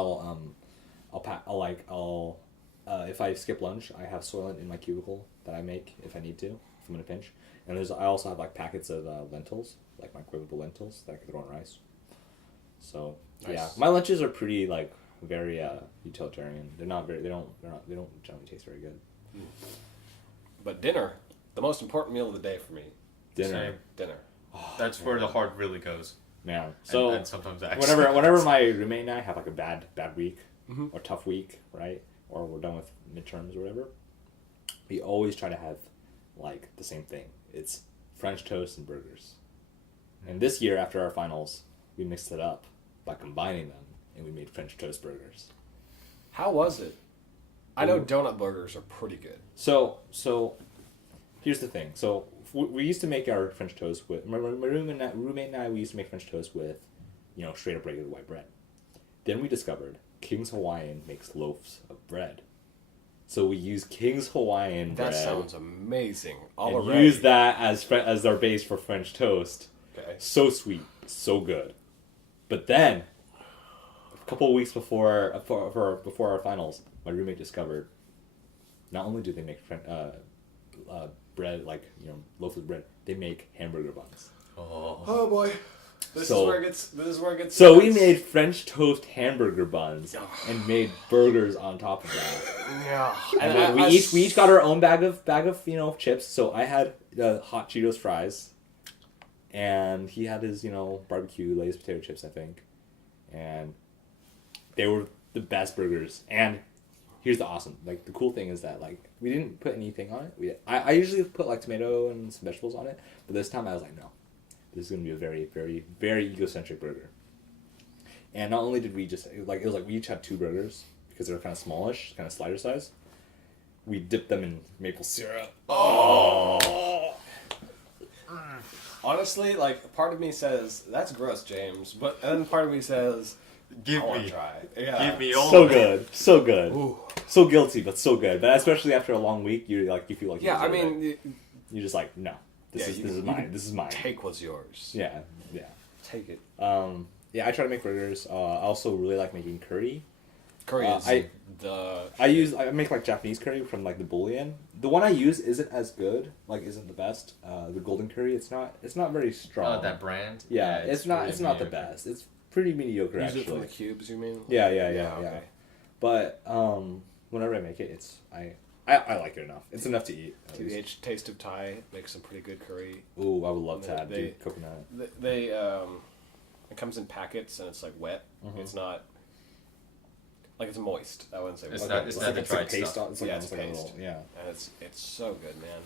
if I skip lunch, I have Soylent in my cubicle that I make if I need to. If I'm in a pinch, and I also have like packets of lentils, like microwavable lentils that I can throw in rice. So nice. Yeah, my lunches are pretty like very utilitarian. They don't generally taste very good. But dinner, the most important meal of the day for me. Dinner. Oh, that's where the heart really goes. Yeah. So and sometimes whenever my roommate and I have like a bad week or tough week, right, or we're done with midterms or whatever, we always try to have like the same thing. It's French toast and burgers. And this year after our finals, we mixed it up by combining them and we made French toast burgers. How was it? I know donut burgers are pretty good. So here's the thing. So we used to make our French toast with my roommate and I. We used to make French toast with, straight up regular white bread. Then we discovered King's Hawaiian makes loaves of bread. So we use King's Hawaiian bread. That sounds amazing. And use that as our base for French toast. Okay. So sweet, so good. But then, a couple of weeks before our finals, my roommate discovered not only do they make bread, like loaf of bread, they make hamburger buns. Oh boy. This is where it gets. So we made French toast hamburger buns and made burgers on top of that. Yeah. And we each got our own bag of chips. So I had hot Cheetos fries, and he had his barbecue Lay's potato chips, I think, and they were the best burgers. And here's the the cool thing is that we didn't put anything on it. I usually put tomato and some vegetables on it, but this time I was like, no. This is going to be a very, very, very egocentric burger. And not only did we we each had 2 burgers because they were kind of smallish, kind of slider size. We dipped them in maple syrup. Oh! Honestly, part of me says, that's gross, James. But then part of me says, Give I want me. to try. Yeah. Give me all So of it. good. So good. Ooh. So guilty, but so good. But especially after a long week, you feel like yeah. I mean, you're just like, no, this is mine. This is mine. Take what's yours. Yeah. Take it. Yeah, I try to make burgers. I also really like making curry. Curry is I make like Japanese curry from like the bouillon. The one I use isn't as good, like isn't the best. The golden curry, it's not very strong. That brand. Yeah, it's not the best. It's pretty mediocre use actually. it from the cubes, you mean? Yeah. Okay. But whenever I make it, I like it enough. It's enough to eat. TBH, Taste of Thai makes some pretty good curry. Ooh, I would love to add coconut. They it comes in packets and it's like wet. Mm-hmm. It's not like it's moist. I wouldn't say it's moist. not. It's not the dried paste. stuff. It's like, it's like paste. Yeah, and it's so good, man.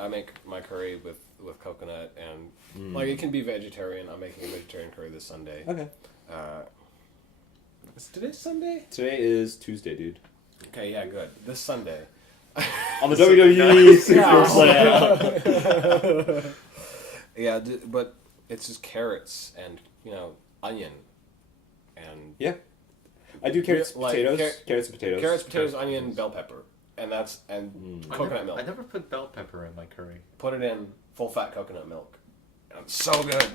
I make my curry with coconut and like it can be vegetarian. I'm making a vegetarian curry this Sunday. Okay. Is today Sunday? Today is Tuesday, dude. Okay, yeah, good. This Sunday. On the WWE Super Slam. Yeah, but it's just carrots and onion and I do carrots, potatoes, carrots and potatoes. Carrots, potatoes, onion, bell pepper, and coconut milk. I never put bell pepper in my curry. Put it in full fat coconut milk. So good.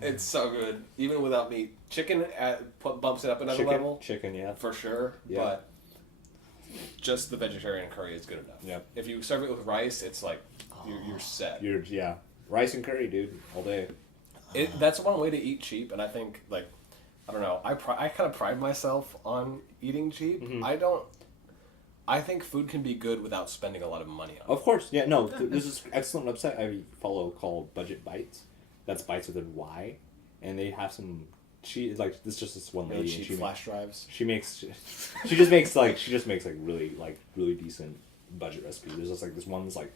It's so good, even without meat. Chicken bumps it up another level. Chicken, yeah, for sure. Yeah. But just the vegetarian curry is good enough. Yeah. If you serve it with rice, it's like you're set. Rice and curry, dude, all day. That's one way to eat cheap, and I think I don't know. I kind of pride myself on eating cheap. Mm-hmm. I think food can be good without spending a lot of money on it. Of course, yeah. No, there's this excellent website I follow called Budget Bites. That's Bites with a Y, and they have some. This one lady. Cheap she flash drives. She just makes really decent budget recipes. There's just like this one that's like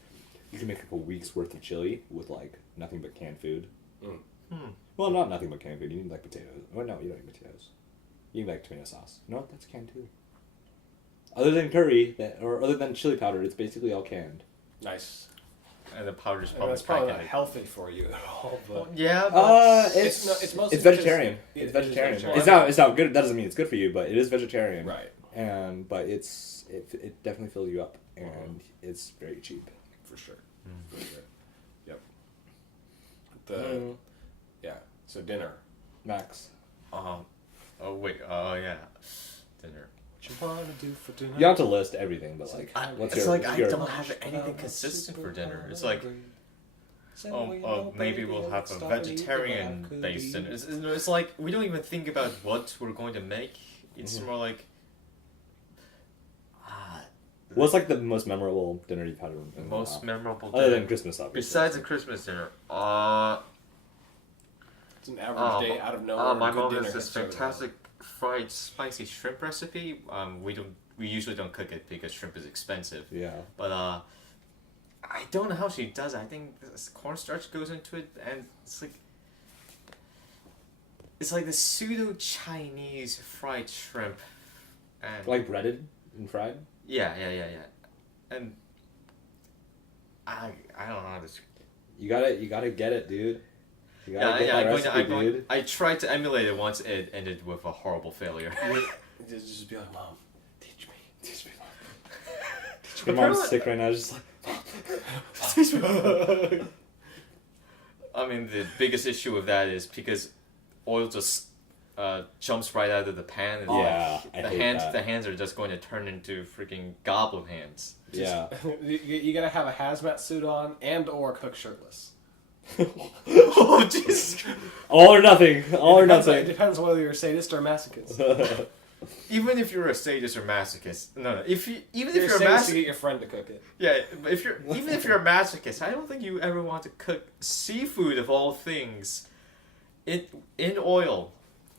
you can make like a week's worth of chili with like nothing but canned food. Well, not nothing but canned food. You need like potatoes. Well, no, you don't need potatoes. You need like tomato sauce. No, that's canned too. Other than curry, or other than chili powder, it's basically all canned. Nice. And the powder's probably not healthy for you at all. But yeah, but it's vegetarian. It's vegetarian. It's not good. That doesn't mean it's good for you, but it is vegetarian. Right. But it definitely fills you up, and it's very cheap. For sure. For sure. Yep. So dinner. Max. Oh yeah, dinner. What you want to do for dinner? You don't have to list everything, but like, I don't have anything consistent for dinner. It's like, maybe we'll have a vegetarian-based dinner. It's like we don't even think about what we're going to make. It's more like. What's like the most memorable dinner you've had? Memorable other than Christmas, obviously. Besides a Christmas dinner, it's an average day out of nowhere. My mom has this fantastic fried spicy shrimp recipe. We usually don't cook it because shrimp is expensive. Yeah. But I don't know how she does it. I think this cornstarch goes into it, and it's like the pseudo Chinese fried shrimp, and like breaded and fried. Yeah, and I don't know how to. You gotta get it, dude. I tried to emulate it once. It ended with a horrible failure. Just be like, Mom, teach me, Mom. My mom's sick right now. Just like, teach me. I mean, the biggest issue with that is because oil just jumps right out of the pan. And the hands are just going to turn into freaking goblin hands. Yeah. You gotta have a hazmat suit on and/or cook shirtless. Oh, Jesus. All or nothing. It depends whether you're a sadist or a masochist. Even if you're a sadist or masochist, no. If you're a masochist, get your friend to cook it. Yeah, but if you're a masochist, I don't think you ever want to cook seafood of all things in oil,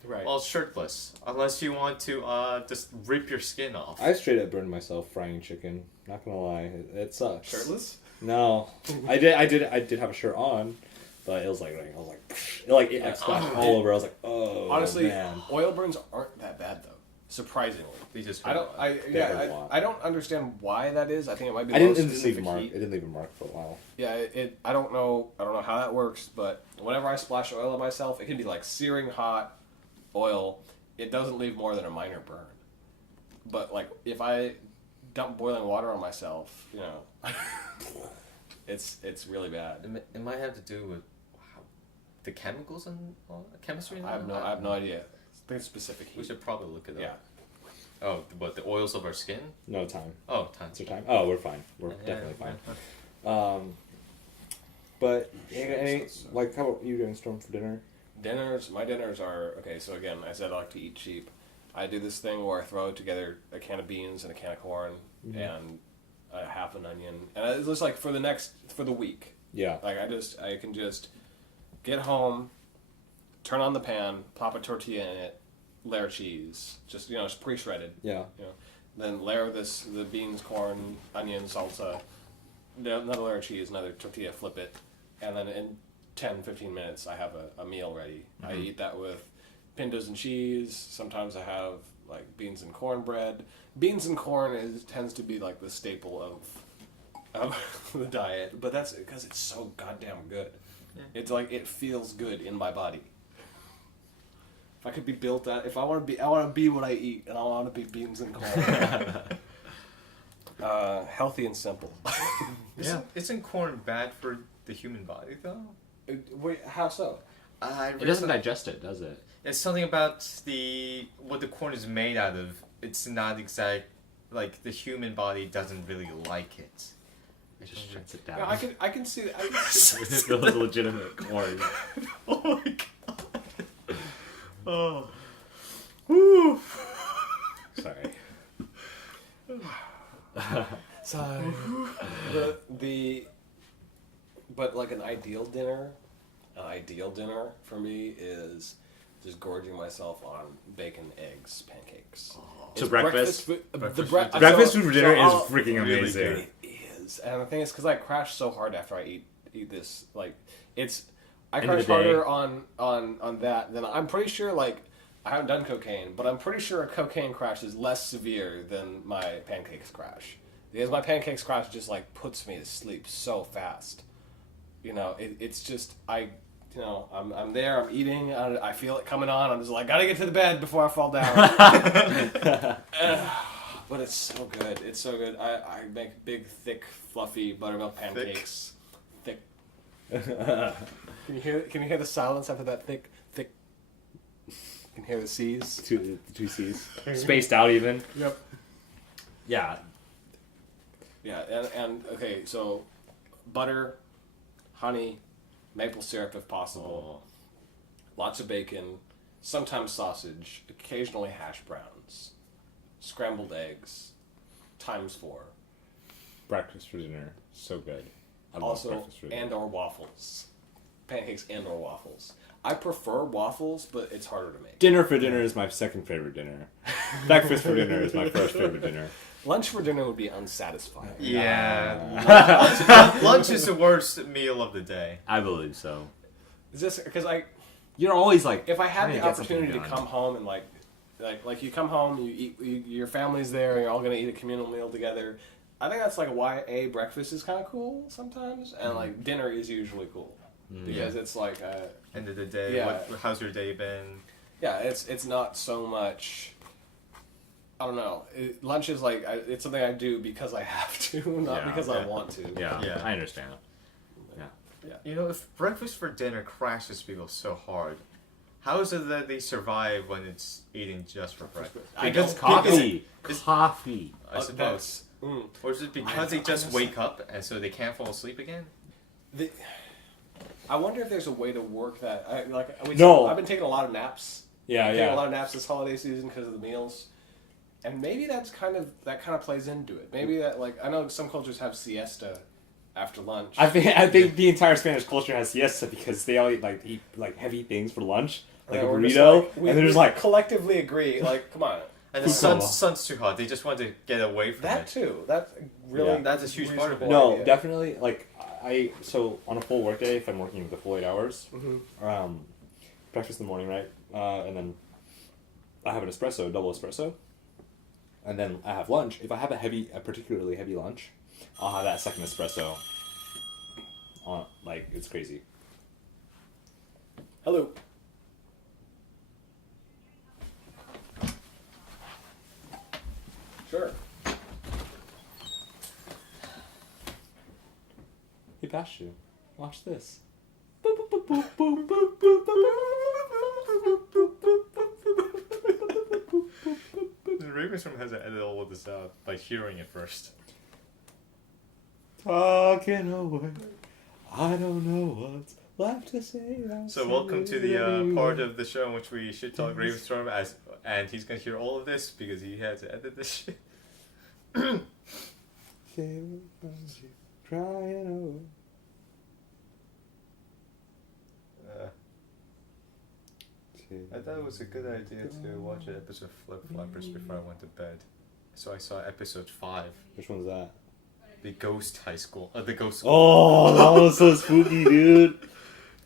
right? While shirtless, unless you want to just rip your skin off. I straight up burned myself frying chicken. Not gonna lie, it sucks. Shirtless? No, I did have a shirt on, but it was like it splashed all over. I was like, oh. Honestly, man. Oil burns aren't that bad though. Surprisingly, they just. I don't understand why that is. I think it might be. It didn't leave a mark. It didn't leave a mark for a while. Yeah, I don't know how that works, but whenever I splash oil on myself, it can be like searing hot oil. It doesn't leave more than a minor burn. But like if I dump boiling water on myself, you know, it's really bad. It might have to do with the chemicals and chemistry. I have no idea. It's specific heat. We should probably look it up. Yeah. Oh, what, the oils of our skin? No time. Oh, time. Is there time? Oh, we're fine. We're definitely fine. But like, how about you doing Storm for dinner? My dinners are okay. So again, I said I like to eat cheap. I do this thing where I throw together a can of beans and a can of corn and a half an onion, and it's just like for the week. Yeah. Like I can just get home, turn on the pan, pop a tortilla in it, layer cheese, just just pre-shredded. Yeah. Then layer the beans, corn, onion, salsa, another layer of cheese, another tortilla, flip it, and then in 10-15 minutes I have a meal ready. I eat that with pintos and cheese. Sometimes I have like beans and cornbread. Beans and corn tends to be like the staple of the diet, but that's because it's so goddamn good. Yeah. It's like it feels good in my body. If I could be built out, if I want to be what I eat, and I want to be beans and corn. Healthy and simple. Isn't corn bad for the human body though? Wait, how so? It doesn't digest it, does it? It's something about what the corn is made out of. It's not like the human body doesn't really like it. It just shuts it down. Yeah, I can see that. It feels legitimate corn. Oh my god. Oh. Woo. Sorry. Sorry. But like an ideal dinner for me is just gorging myself on bacon, eggs, pancakes. So breakfast? Breakfast food for dinner is freaking amazing. It is. And the thing is, because I crash so hard after I eat this, like, I crash harder on that than I'm pretty sure, like, I haven't done cocaine, but I'm pretty sure a cocaine crash is less severe than my pancakes crash. Because my pancakes crash just, like, puts me to sleep so fast. It's just, I'm there, I'm eating, I feel it coming on, I'm just like, gotta get to the bed before I fall down. But it's so good, it's so good. I make big, thick, fluffy buttermilk pancakes. Thick. Can you hear the silence after that thick? You can hear the C's. Two C's. Spaced out even. Yep. Yeah. Yeah, and okay, so butter, honey, maple syrup if possible, lots of bacon, sometimes sausage, occasionally hash browns, scrambled eggs, ×4. Breakfast for dinner, so good. I love also, breakfast for dinner. and or waffles. Pancakes and or waffles. I prefer waffles, but it's harder to make. Dinner for dinner is my second favorite dinner. Breakfast for dinner is my first favorite dinner. Lunch for dinner would be unsatisfying. Yeah. Lunch is the worst meal of the day. I believe so. Is this because you're always like, if I had the opportunity to come home and like you come home, you eat, your family's there, and you're all gonna eat a communal meal together. I think that's like why breakfast is kind of cool sometimes, and like dinner is usually cool because it's like end of the day. Yeah. How's your day been? Yeah, it's not so much. I don't know. Lunch is like it's something I do because I have to, not because I want to. Yeah, I understand. Yeah. If breakfast for dinner crashes people so hard, how is it that they survive when it's eating just for breakfast? Because coffee. I suppose. Or is it because they just wake up and so they can't fall asleep again? I wonder if there's a way to work that. No. I've been taking a lot of naps. Taking a lot of naps this holiday season because of the meals. And maybe that kind of plays into it. Maybe that I know some cultures have siesta after lunch. I think the entire Spanish culture has siesta because they all eat heavy things for lunch, like a burrito, and they're just like collectively agree. Like, come on. And the sun's too hot. They just want to get away from that it. too. That's really that's a huge part of it. No, definitely. Like so on a full workday, if I'm working the full 8 hours, breakfast in the morning, right, and then I have an espresso, double espresso. And then I have lunch. If I have a particularly heavy lunch, I'll have that second espresso. It's crazy. Hello. Sure. directly past you. Watch this. Ravenstorm has to edit all of this out by hearing it first. Talking away. I don't know what's left to say. So welcome to the part of the show in which we shit talk Ravenstorm, and he's gonna hear all of this because he had to edit this shit. Crying away. I thought it was a good idea to watch an episode of Flip Flappers before I went to bed. So I saw episode 5. Which one's that? The Ghost High School. The Ghost School. Oh, that was so spooky, dude.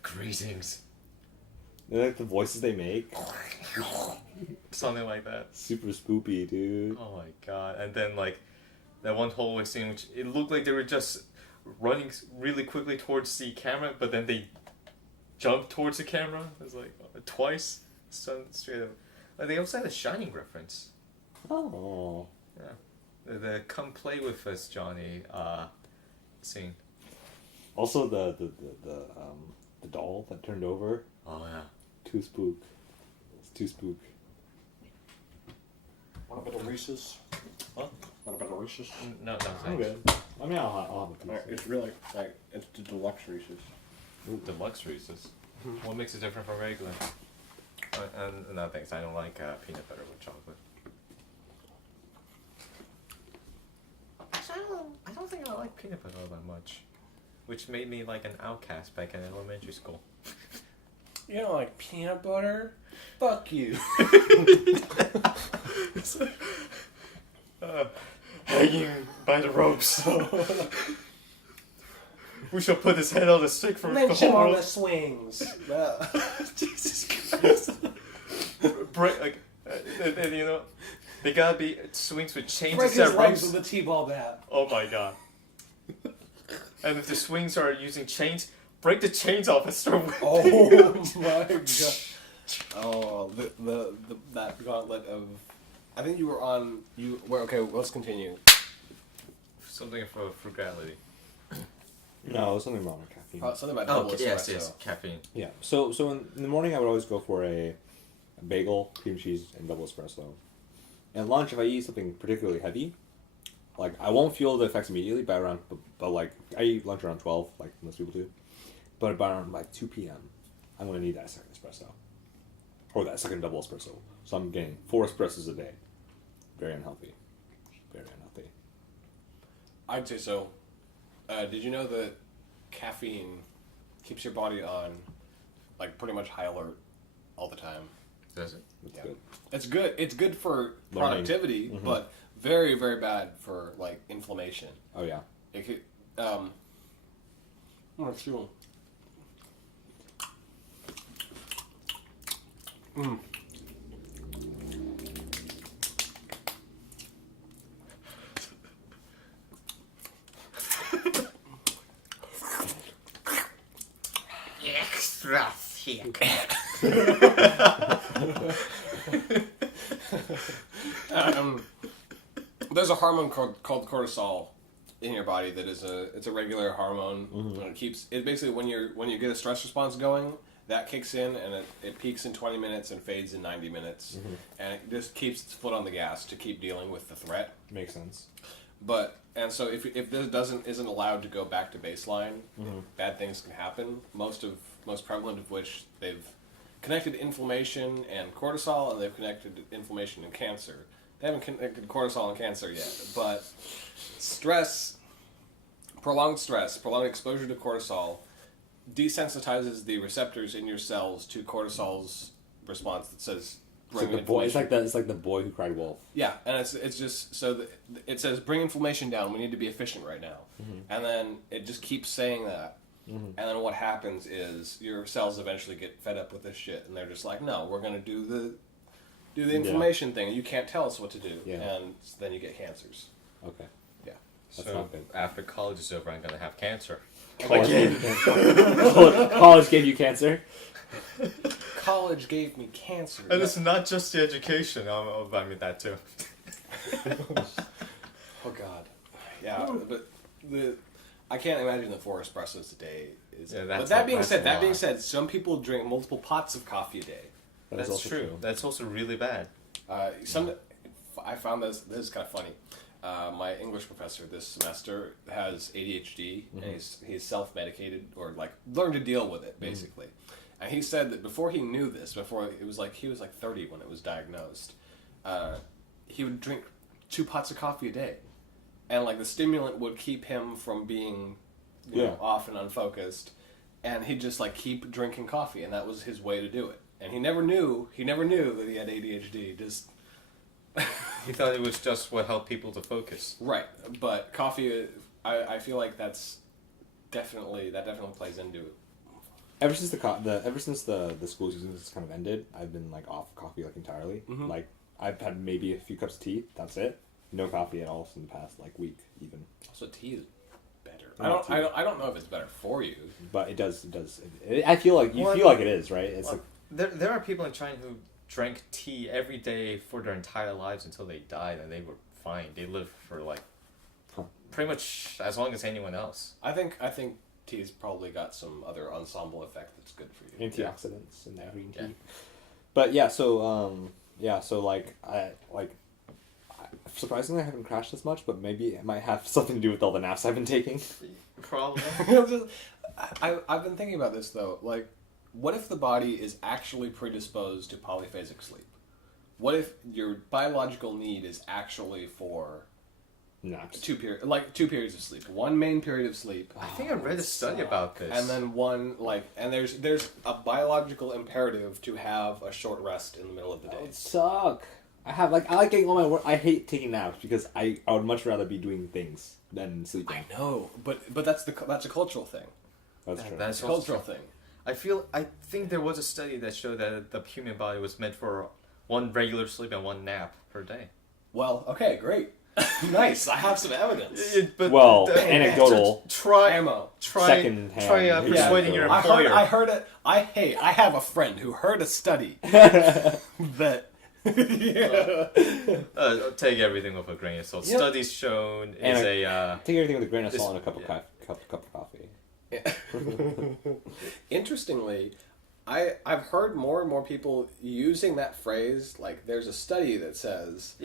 Greetings. They're like the voices they make. Something like that. Super spoopy, dude. Oh my god. And then like that one hallway scene which it looked like they were just running really quickly towards the camera, but then they jumped towards the camera. It was like twice. Straight up. They also had a Shining reference. Oh. Yeah. The "Come play with us, Johnny" scene. Also the doll that turned over. Oh yeah. Too spook. It's too spook. Want a bit of Reese's? What? Want a bit of Reese's? No, I'm thanks. good. I mean, I'll have a piece. It's really like it's the deluxe Reese's. Deluxe Reese's. What makes it different from regular? And no thanks. I don't like peanut butter with chocolate. Actually, I don't think I like peanut butter all that much, which made me like an outcast back in elementary school. You don't like peanut butter? Fuck you. Hanging by the ropes. We shall put his head on the stick for the whole world. swings. Jesus Christ. Break, like, and you know, they gotta be swings with chains Break instead his of legs ropes. with a t-ball bat. Oh my god. And if the swings are using chains, break the chains off and start whipping. Oh my god. Oh, that gauntlet of... I think you were on... Okay, let's continue. Something for frugality. No, there's something wrong with caffeine. Something about double espresso. yes, caffeine. Yeah. So in the morning I would always go for a bagel, cream cheese, and double espresso. And lunch, if I eat something particularly heavy, like I won't feel the effects immediately, but like I eat lunch around 12, like most people do. But by around like 2 p.m., I'm gonna need that second espresso, or that second double espresso. So I'm getting 4 espressos a day. Very unhealthy. Very unhealthy. I'd say so. Did you know that caffeine keeps your body on, like, pretty much high alert all the time? Does it? It's Yeah. good. It's good. It's good for Learning. productivity, but very, very bad for, like, inflammation. Oh yeah. It could, let's see. Extra thick. There's a hormone called cortisol in your body that is it's a regular hormone. And it basically when you get a stress response going, that kicks in and it peaks in 20 minutes and fades in 90 minutes, and it just keeps its foot on the gas to keep dealing with the threat. Makes sense. And so if this isn't allowed to go back to baseline, bad things can happen. Most prevalent of which they've connected inflammation and cortisol, and they've connected inflammation and cancer. They haven't connected cortisol and cancer yet, but prolonged exposure to cortisol desensitizes the receptors in your cells to cortisol's response that says bring inflammation. It's like the boy who cried wolf. Yeah, and it's just so it says bring inflammation down. We need to be efficient right now, and then it just keeps saying that. And then what happens is your cells eventually get fed up with this shit, and they're just like, no, we're gonna do the inflammation thing. You can't tell us what to do, and then you get cancers. Okay. Yeah. That's So not good. after college is over, I'm gonna have cancer. College gave you cancer. College gave me cancer. And it's not just the education. I mean that too. Oh God. Yeah, but I can't imagine that 4 espressos a day is. Yeah, but that being said, some people drink multiple pots of coffee a day. That's true. That's also really bad. I found this is kind of funny. My English professor this semester has ADHD, and he's self-medicated or like learned to deal with it basically. And he said that before he knew this, before it was like he was like 30 when it was diagnosed, he would drink 2 pots of coffee a day, and like the stimulant would keep him from being you know, off and unfocused, and he'd just like keep drinking coffee, and that was his way to do it. And he never knew that he had ADHD. Just he thought it was just what helped people to focus. Right, but coffee, I feel like that definitely plays into it. Ever since the school season has kind of ended, I've been like off coffee like entirely. Like I've had maybe a few cups of tea. That's it. No coffee at all in the past like week even. So tea is better. I don't know if it's better for you, but it does. I feel like you feel like it is, right? It's like there are people in China who drank tea every day for their entire lives until they died, and they were fine. They lived for like pretty much as long as anyone else. I think tea's probably got some other ensemble effect that's good for you. Antioxidants in green tea. But yeah, so like surprisingly I haven't crashed as much, but maybe it might have something to do with all the naps I've been taking. Probably. I've been thinking about this though, like, what if the body is actually predisposed to polyphasic sleep? What if your biological need is actually for naps? 2 periods of sleep. One main period of sleep. I think I read a study about this. And then one and there's a biological imperative to have a short rest in the middle of the day. That would suck. I like getting all my work. I hate taking naps because I would much rather be doing things than sleeping. I know, but that's a cultural thing. That's true. That's a cultural thing. I think there was a study that showed that the human body was meant for 1 regular sleep and 1 nap per day. Well, okay, great. Nice. I have some evidence. Anecdotal. Try Second hand. Try persuading your employer. I heard it. I have a friend who heard a study that. Take everything with a grain of salt. Studies shown is take everything with a grain of salt and a cup of coffee. Interestingly, I've heard more and more people using that phrase. Like, there's a study that says,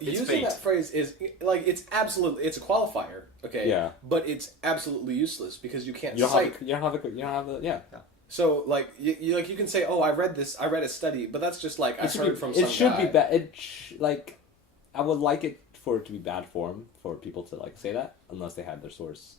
using that phrase is like it's a qualifier, okay? Yeah. But it's absolutely useless because you can't You cite. don't have the. So like you can say, oh, I read a study, but that's just like I heard from some guy. It should be bad. I would like it for it to be bad form for people to like say that unless they had their source.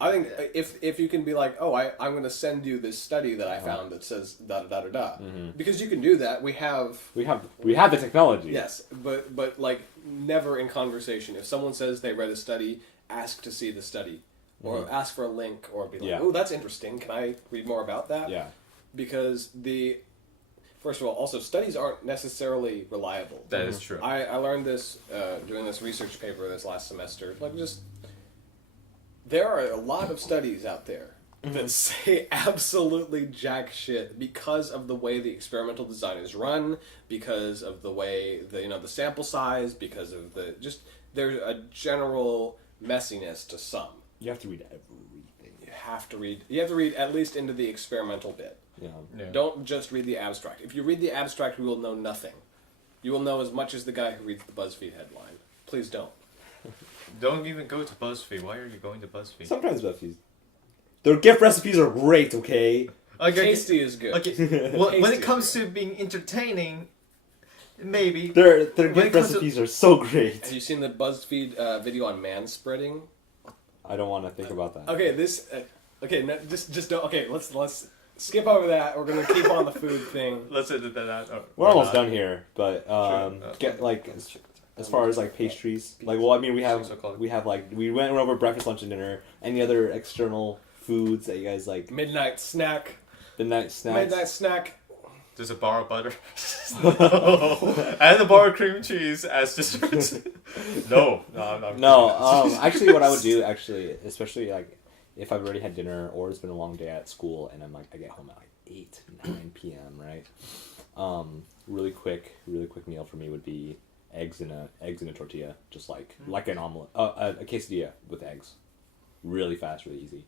I think if you can be like, oh, I'm going to send you this study that I found that says da da da da, because you can do that. We have the technology. Yes, but like never in conversation. If someone says they read a study, ask to see the study, or ask for a link, or be like, oh, that's interesting. Can I read more about that? Yeah. Because first of all, also studies aren't necessarily reliable. That is true. I learned this doing this research paper this last semester. There are a lot of studies out there that say absolutely jack shit because of the way the experimental design is run, because of the way the sample size, because of there's a general messiness to some. You have to read everything. You have to read at least into the experimental bit. Yeah. Don't just read the abstract. If you read the abstract, you will know nothing. You will know as much as the guy who reads the BuzzFeed headline. Please don't. Don't even go to BuzzFeed. Why are you going to BuzzFeed? Sometimes BuzzFeed. Their gift recipes are great, okay? Tasty is good. Okay. Well, when it comes to being entertaining, maybe. Their gift recipes are so great. Have you seen the BuzzFeed video on manspreading? I don't want to think about that. Okay, just don't. Okay, let's skip over that. We're gonna keep on the food thing. Let's edit that out. We're almost done here, but as far as like pastries, we went over breakfast, lunch, and dinner. Any other external foods that you guys like? Midnight snack. Midnight snack. There's a bar of butter. And a bar of cream cheese as dessert. No. Actually, what I would do, especially like if I've already had dinner or it's been a long day at school and I get home at like 8, 9 p.m. right? Really quick meal for me would be eggs in a tortilla, just like an omelet, a quesadilla with eggs. really fast, really easy.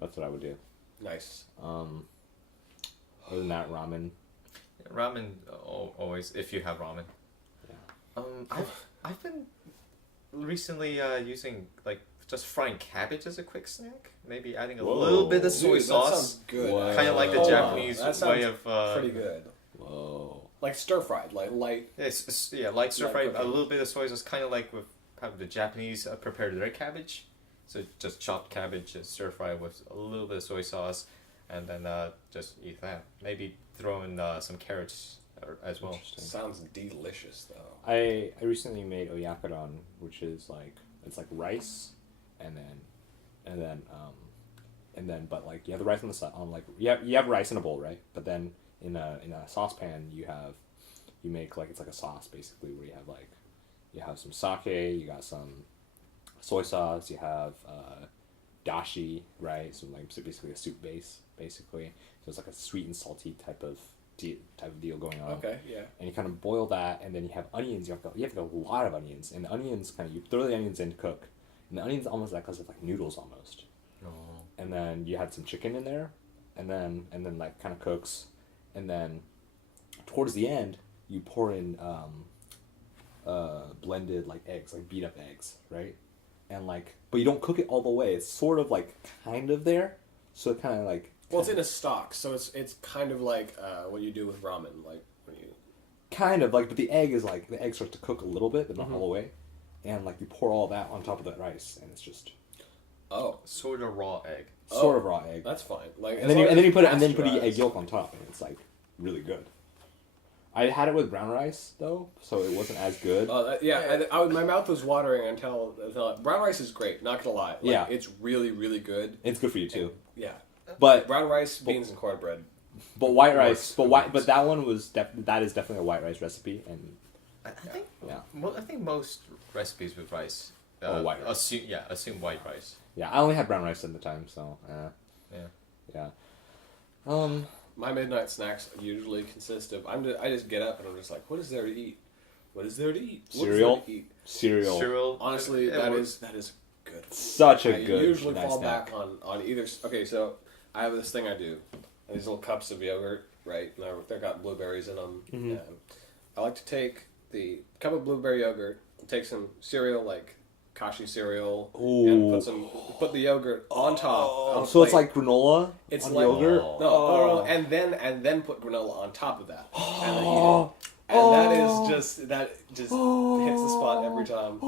That's what I would do. Nice. Other than that, ramen. Ramen, always, if you have ramen. Yeah. I've been recently using like just frying cabbage as a quick snack. Maybe adding a little bit of soy sauce. That sounds good. Kind of like the Japanese way of. Pretty good. Whoa. Like stir fried, like light. It's light stir fried. A cooking. little bit of soy sauce, kind of like with how the Japanese prepare their cabbage. So just chopped cabbage, stir fry with a little bit of soy sauce, and then just eat that. Maybe throw in some carrots as well. Sounds delicious though. I recently made oyakaran, which is like it's like rice, and then but like you have the rice on the side on like you have rice in a bowl, right? But then in a saucepan you make like it's like a sauce basically where you have some sake, you got some soy sauce, you have dashi, right? So like basically a soup base basically. So it's like a sweet and salty type of deal going on. Okay, yeah. And you kind of boil that, and then you have onions. You have a lot of onions, and the onions you throw the onions in to cook, and the onions almost like because of like noodles almost. Oh. And then you had some chicken in there, and then like kind of cooks, and then towards the end you pour in blended like eggs, like beat up eggs, right? And like, but you don't cook it all the way. It's sort of like kind of there, so it kind of like. Well, it's in a stock, so it's kind of like what you do with ramen, like when you. Kind of like, but the egg starts to cook a little bit, but not all the way, and like you pour all that on top of that rice, and it's just. Oh. Sort of raw egg. Sort of raw egg. That's fine. Like, and then you put the egg yolk on top, and it's like really good. I had it with brown rice though, so it wasn't as good. My mouth was watering until brown rice is great. Not gonna lie. Like, yeah, it's really really good. It's good for you too. And, yeah, but brown rice, beans, and cornbread. But white rice, but that one was that is definitely a white rice recipe, and I think yeah. I think most recipes with rice. White rice. Assume white rice. Yeah, I only had brown rice at the time, so yeah. My midnight snacks usually consist of I just get up and I'm just like, what is there to eat? What is there to eat? Cereal. Cereal. Honestly, that is good. Such a good. I usually fall snack. back on either. Okay, so I have this thing I do. These little cups of yogurt, right? And they've got blueberries in them. Mm-hmm. And I like to take the cup of blueberry yogurt, take some cereal like Kashi cereal, and put the yogurt on top. So it's like granola. It's on like yogurt. No, and then put granola on top of that, and then eat it. And that just hits the spot every time.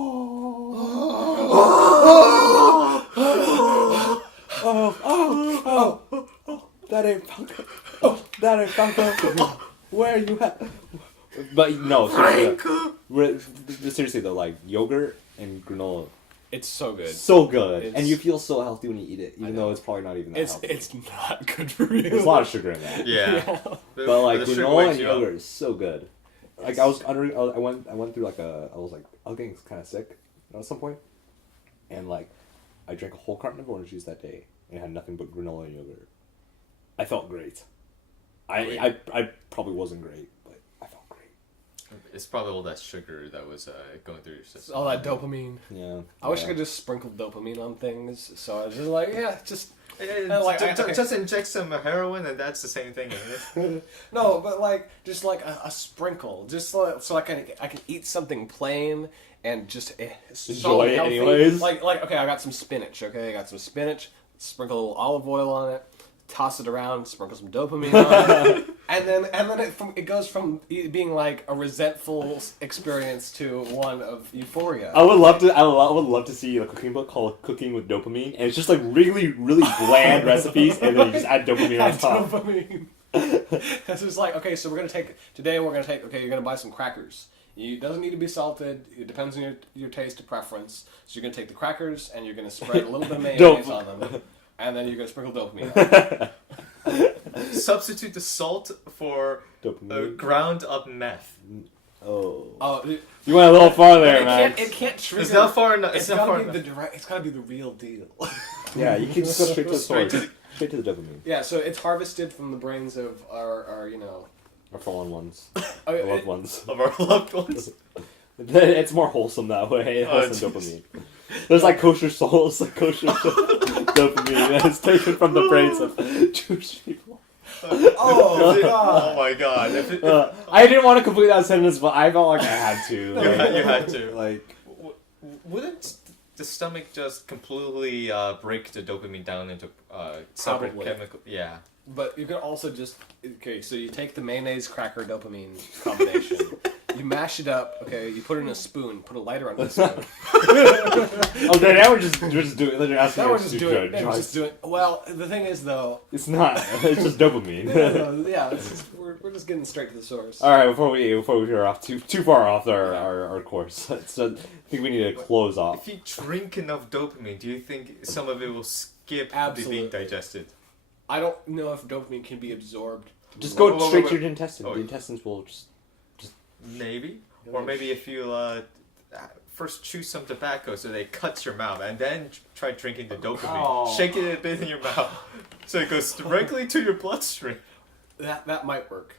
That ain't Falco. That ain't Falco. Where are you at? But no, seriously though, like yogurt and granola. It's so good. So good. And you feel so healthy when you eat it, even though it's probably not even that healthy. It's not good for you. There's a lot of sugar in that. Yeah. But like granola and yogurt is so good. Like I went through like I was getting kind of sick at some point, and like I drank a whole carton of orange juice that day and it had nothing but granola and yogurt. I felt great. I probably wasn't great, but I felt great. It's probably all that sugar that was going through your system. All that dopamine. Yeah. I wish I could just sprinkle dopamine on things, so I was just like, Just inject some heroin and that's the same thing, isn't it? No, but like just like a sprinkle, just so I can eat something plain and just enjoy it anyways. Like okay, I got some spinach. Okay, I got some spinach. Sprinkle a little olive oil on it. Toss it around. Sprinkle some dopamine on it. And then it goes from being like a resentful experience to one of euphoria. I would love to see a cooking book called Cooking with Dopamine, and it's just like really, really bland recipes, and then you just add dopamine on top. Dopamine. It's just like, okay, so you're gonna buy some crackers. It doesn't need to be salted. It depends on your taste or preference. So you're gonna take the crackers and you're gonna spread a little bit of mayonnaise on them, and then you're gonna sprinkle dopamine on it. Substitute the salt for ground up meth. Oh, you went a little far there, man. It can't trigger. It's not far enough. It's gotta be the real deal. Yeah, you can just go straight to the source. Straight to the dopamine. Yeah, so it's harvested from the brains of our our fallen ones. Our loved ones. Of our loved ones. It's more wholesome that way. Wholesome dopamine. There's like kosher souls, like kosher. dopamine that is taken from the brains of Jewish people. Oh god! Oh my god! I didn't want to complete that sentence, but I felt like I had to. You had to. Like, wouldn't the stomach just completely break the dopamine down into separate Probably. chemical? Yeah. But you could also just so you take the mayonnaise cracker dopamine combination, you mash it up. Okay, you put it in a spoon. Put a lighter on the spoon. okay, now we're just doing. You're asking Now we're us just to doing. judge. We're just doing. Well, the thing is though. It's not. It's just dopamine. Yeah, we're just getting straight to the source. All right, before we veer off too far off our course, so I think we need to close off. If you drink enough dopamine, do you think some of it will skip Absolutely. being digested? I don't know if dopamine can be absorbed. Just go Whoa, straight whoa, to whoa. your intestines. Oh. The intestines will just. Maybe. Or maybe if you first chew some tobacco so they cut your mouth and then try drinking the dopamine. Oh. Shake it a bit in your mouth so it goes directly to your bloodstream. That might work.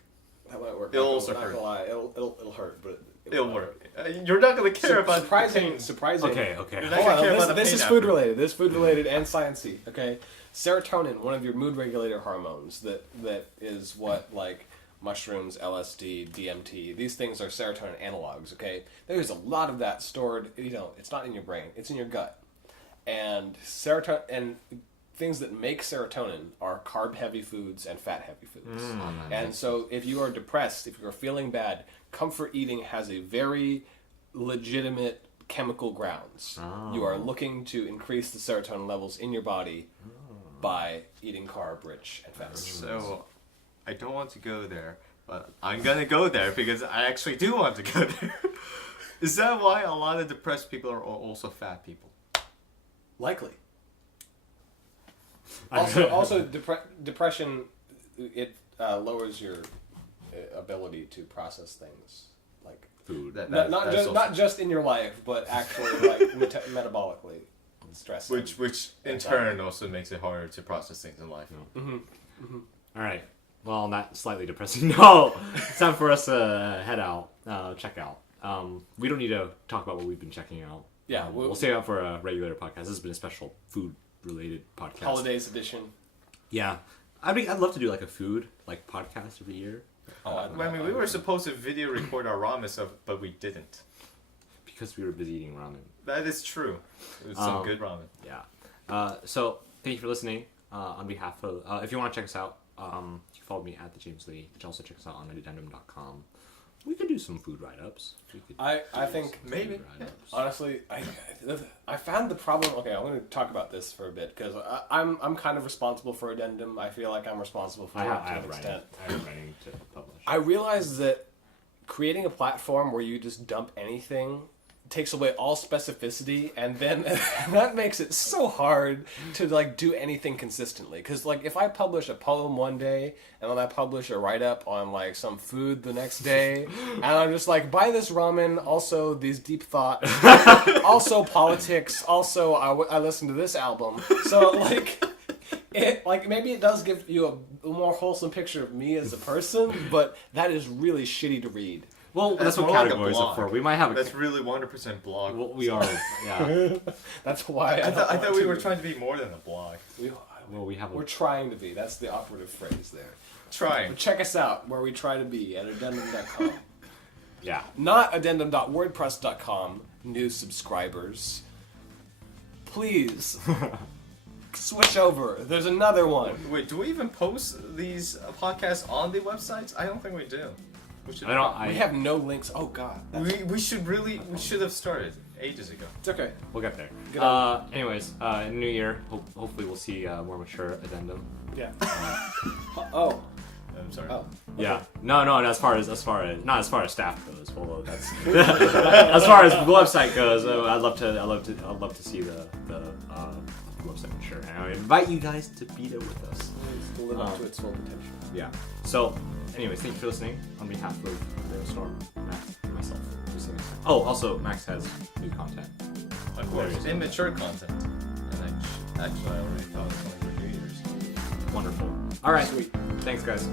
That might work. It'll Not also gonna hurt. lie. It'll hurt, but It'll work. You're not going to care about surprising. pain. Surprising. Okay. You're not Hold gonna on, care about the this pain is after. food related. This is food related and sciencey. Okay, serotonin, one of your mood regulator hormones, that is what like mushrooms, LSD, DMT. These things are serotonin analogs. Okay, there's a lot of that stored. It's not in your brain. It's in your gut, and serotonin and things that make serotonin are carb heavy foods and fat heavy foods. And so if you are depressed, if you're feeling bad, comfort eating has a very legitimate chemical grounds. You are looking to increase the serotonin levels in your body by eating carb rich and fat rich foods. So, I don't want to go there, but I'm going to go there because I actually do want to go there. Is that why a lot of depressed people are also fat people? Likely. Also, depression, it lowers your ability to process things like Food. not just in your life, but actually like metabolically, stress. Which in turn also makes it harder to process things in life. All right. Well, on that slightly depressing note, it's time for us to head out, check out. We don't need to talk about what we've been checking out. Yeah, we'll save out for a regular podcast. This has been a special food-related podcast. Holidays edition. Yeah, I'd love to do like a food podcast every year. We were supposed to video record our ramen stuff, but we didn't. Because we were busy eating ramen. That is true. It was some good ramen. Yeah. So thank you for listening. On behalf of, if you want to check us out, you can follow me at the James Lee. You can also check us out on addendum.com. We could do some food write-ups. I think maybe. Honestly, I found the problem. Okay, I'm going to talk about this for a bit because I'm kind of responsible for Addendum. I feel like I'm responsible for it to an extent. I have writing to publish. I realized that creating a platform where you just dump anything takes away all specificity, and then that makes it so hard to like do anything consistently. Because like if I publish a poem one day and then I publish a write-up on like some food the next day, and I'm just like, buy this ramen, also these deep thoughts, also politics, also I listen to this album. So like it like maybe it does give you a more wholesome picture of me as a person, but that is really shitty to read. Well, that's what more like a categories are blog. for. We might have That's really 100% blog. Well, we are. Yeah. That's why I thought we were trying to be more than a blog. We have. We're trying to be. That's the operative phrase there. Trying. Check us out where we try to be at addendum.com. Yeah. Not addendum.wordpress.com, new subscribers. Please switch over. There's another one. Wait, do we even post these podcasts on the websites? I don't think we do. We should. We have no links. Oh God. We should have started ages ago. It's okay. We'll get there. Good on Anyways, in the new year, hopefully we'll see more mature addendum. Yeah. I'm sorry. Oh. Okay. Yeah. No. Not as far as staff goes. Although that's as far as the website goes. I'd love to see the website mature. And I invite you guys to be there with us. To live up to its full potential. Yeah. So, anyways, thank you for listening. On behalf of Ravenstorm, Max, and myself. We'll see you next time. Oh, also, Max has new content. Of course, immature content. And actually, I already thought it was only for New Year's. Wonderful. All right. Sweet. Thanks, guys.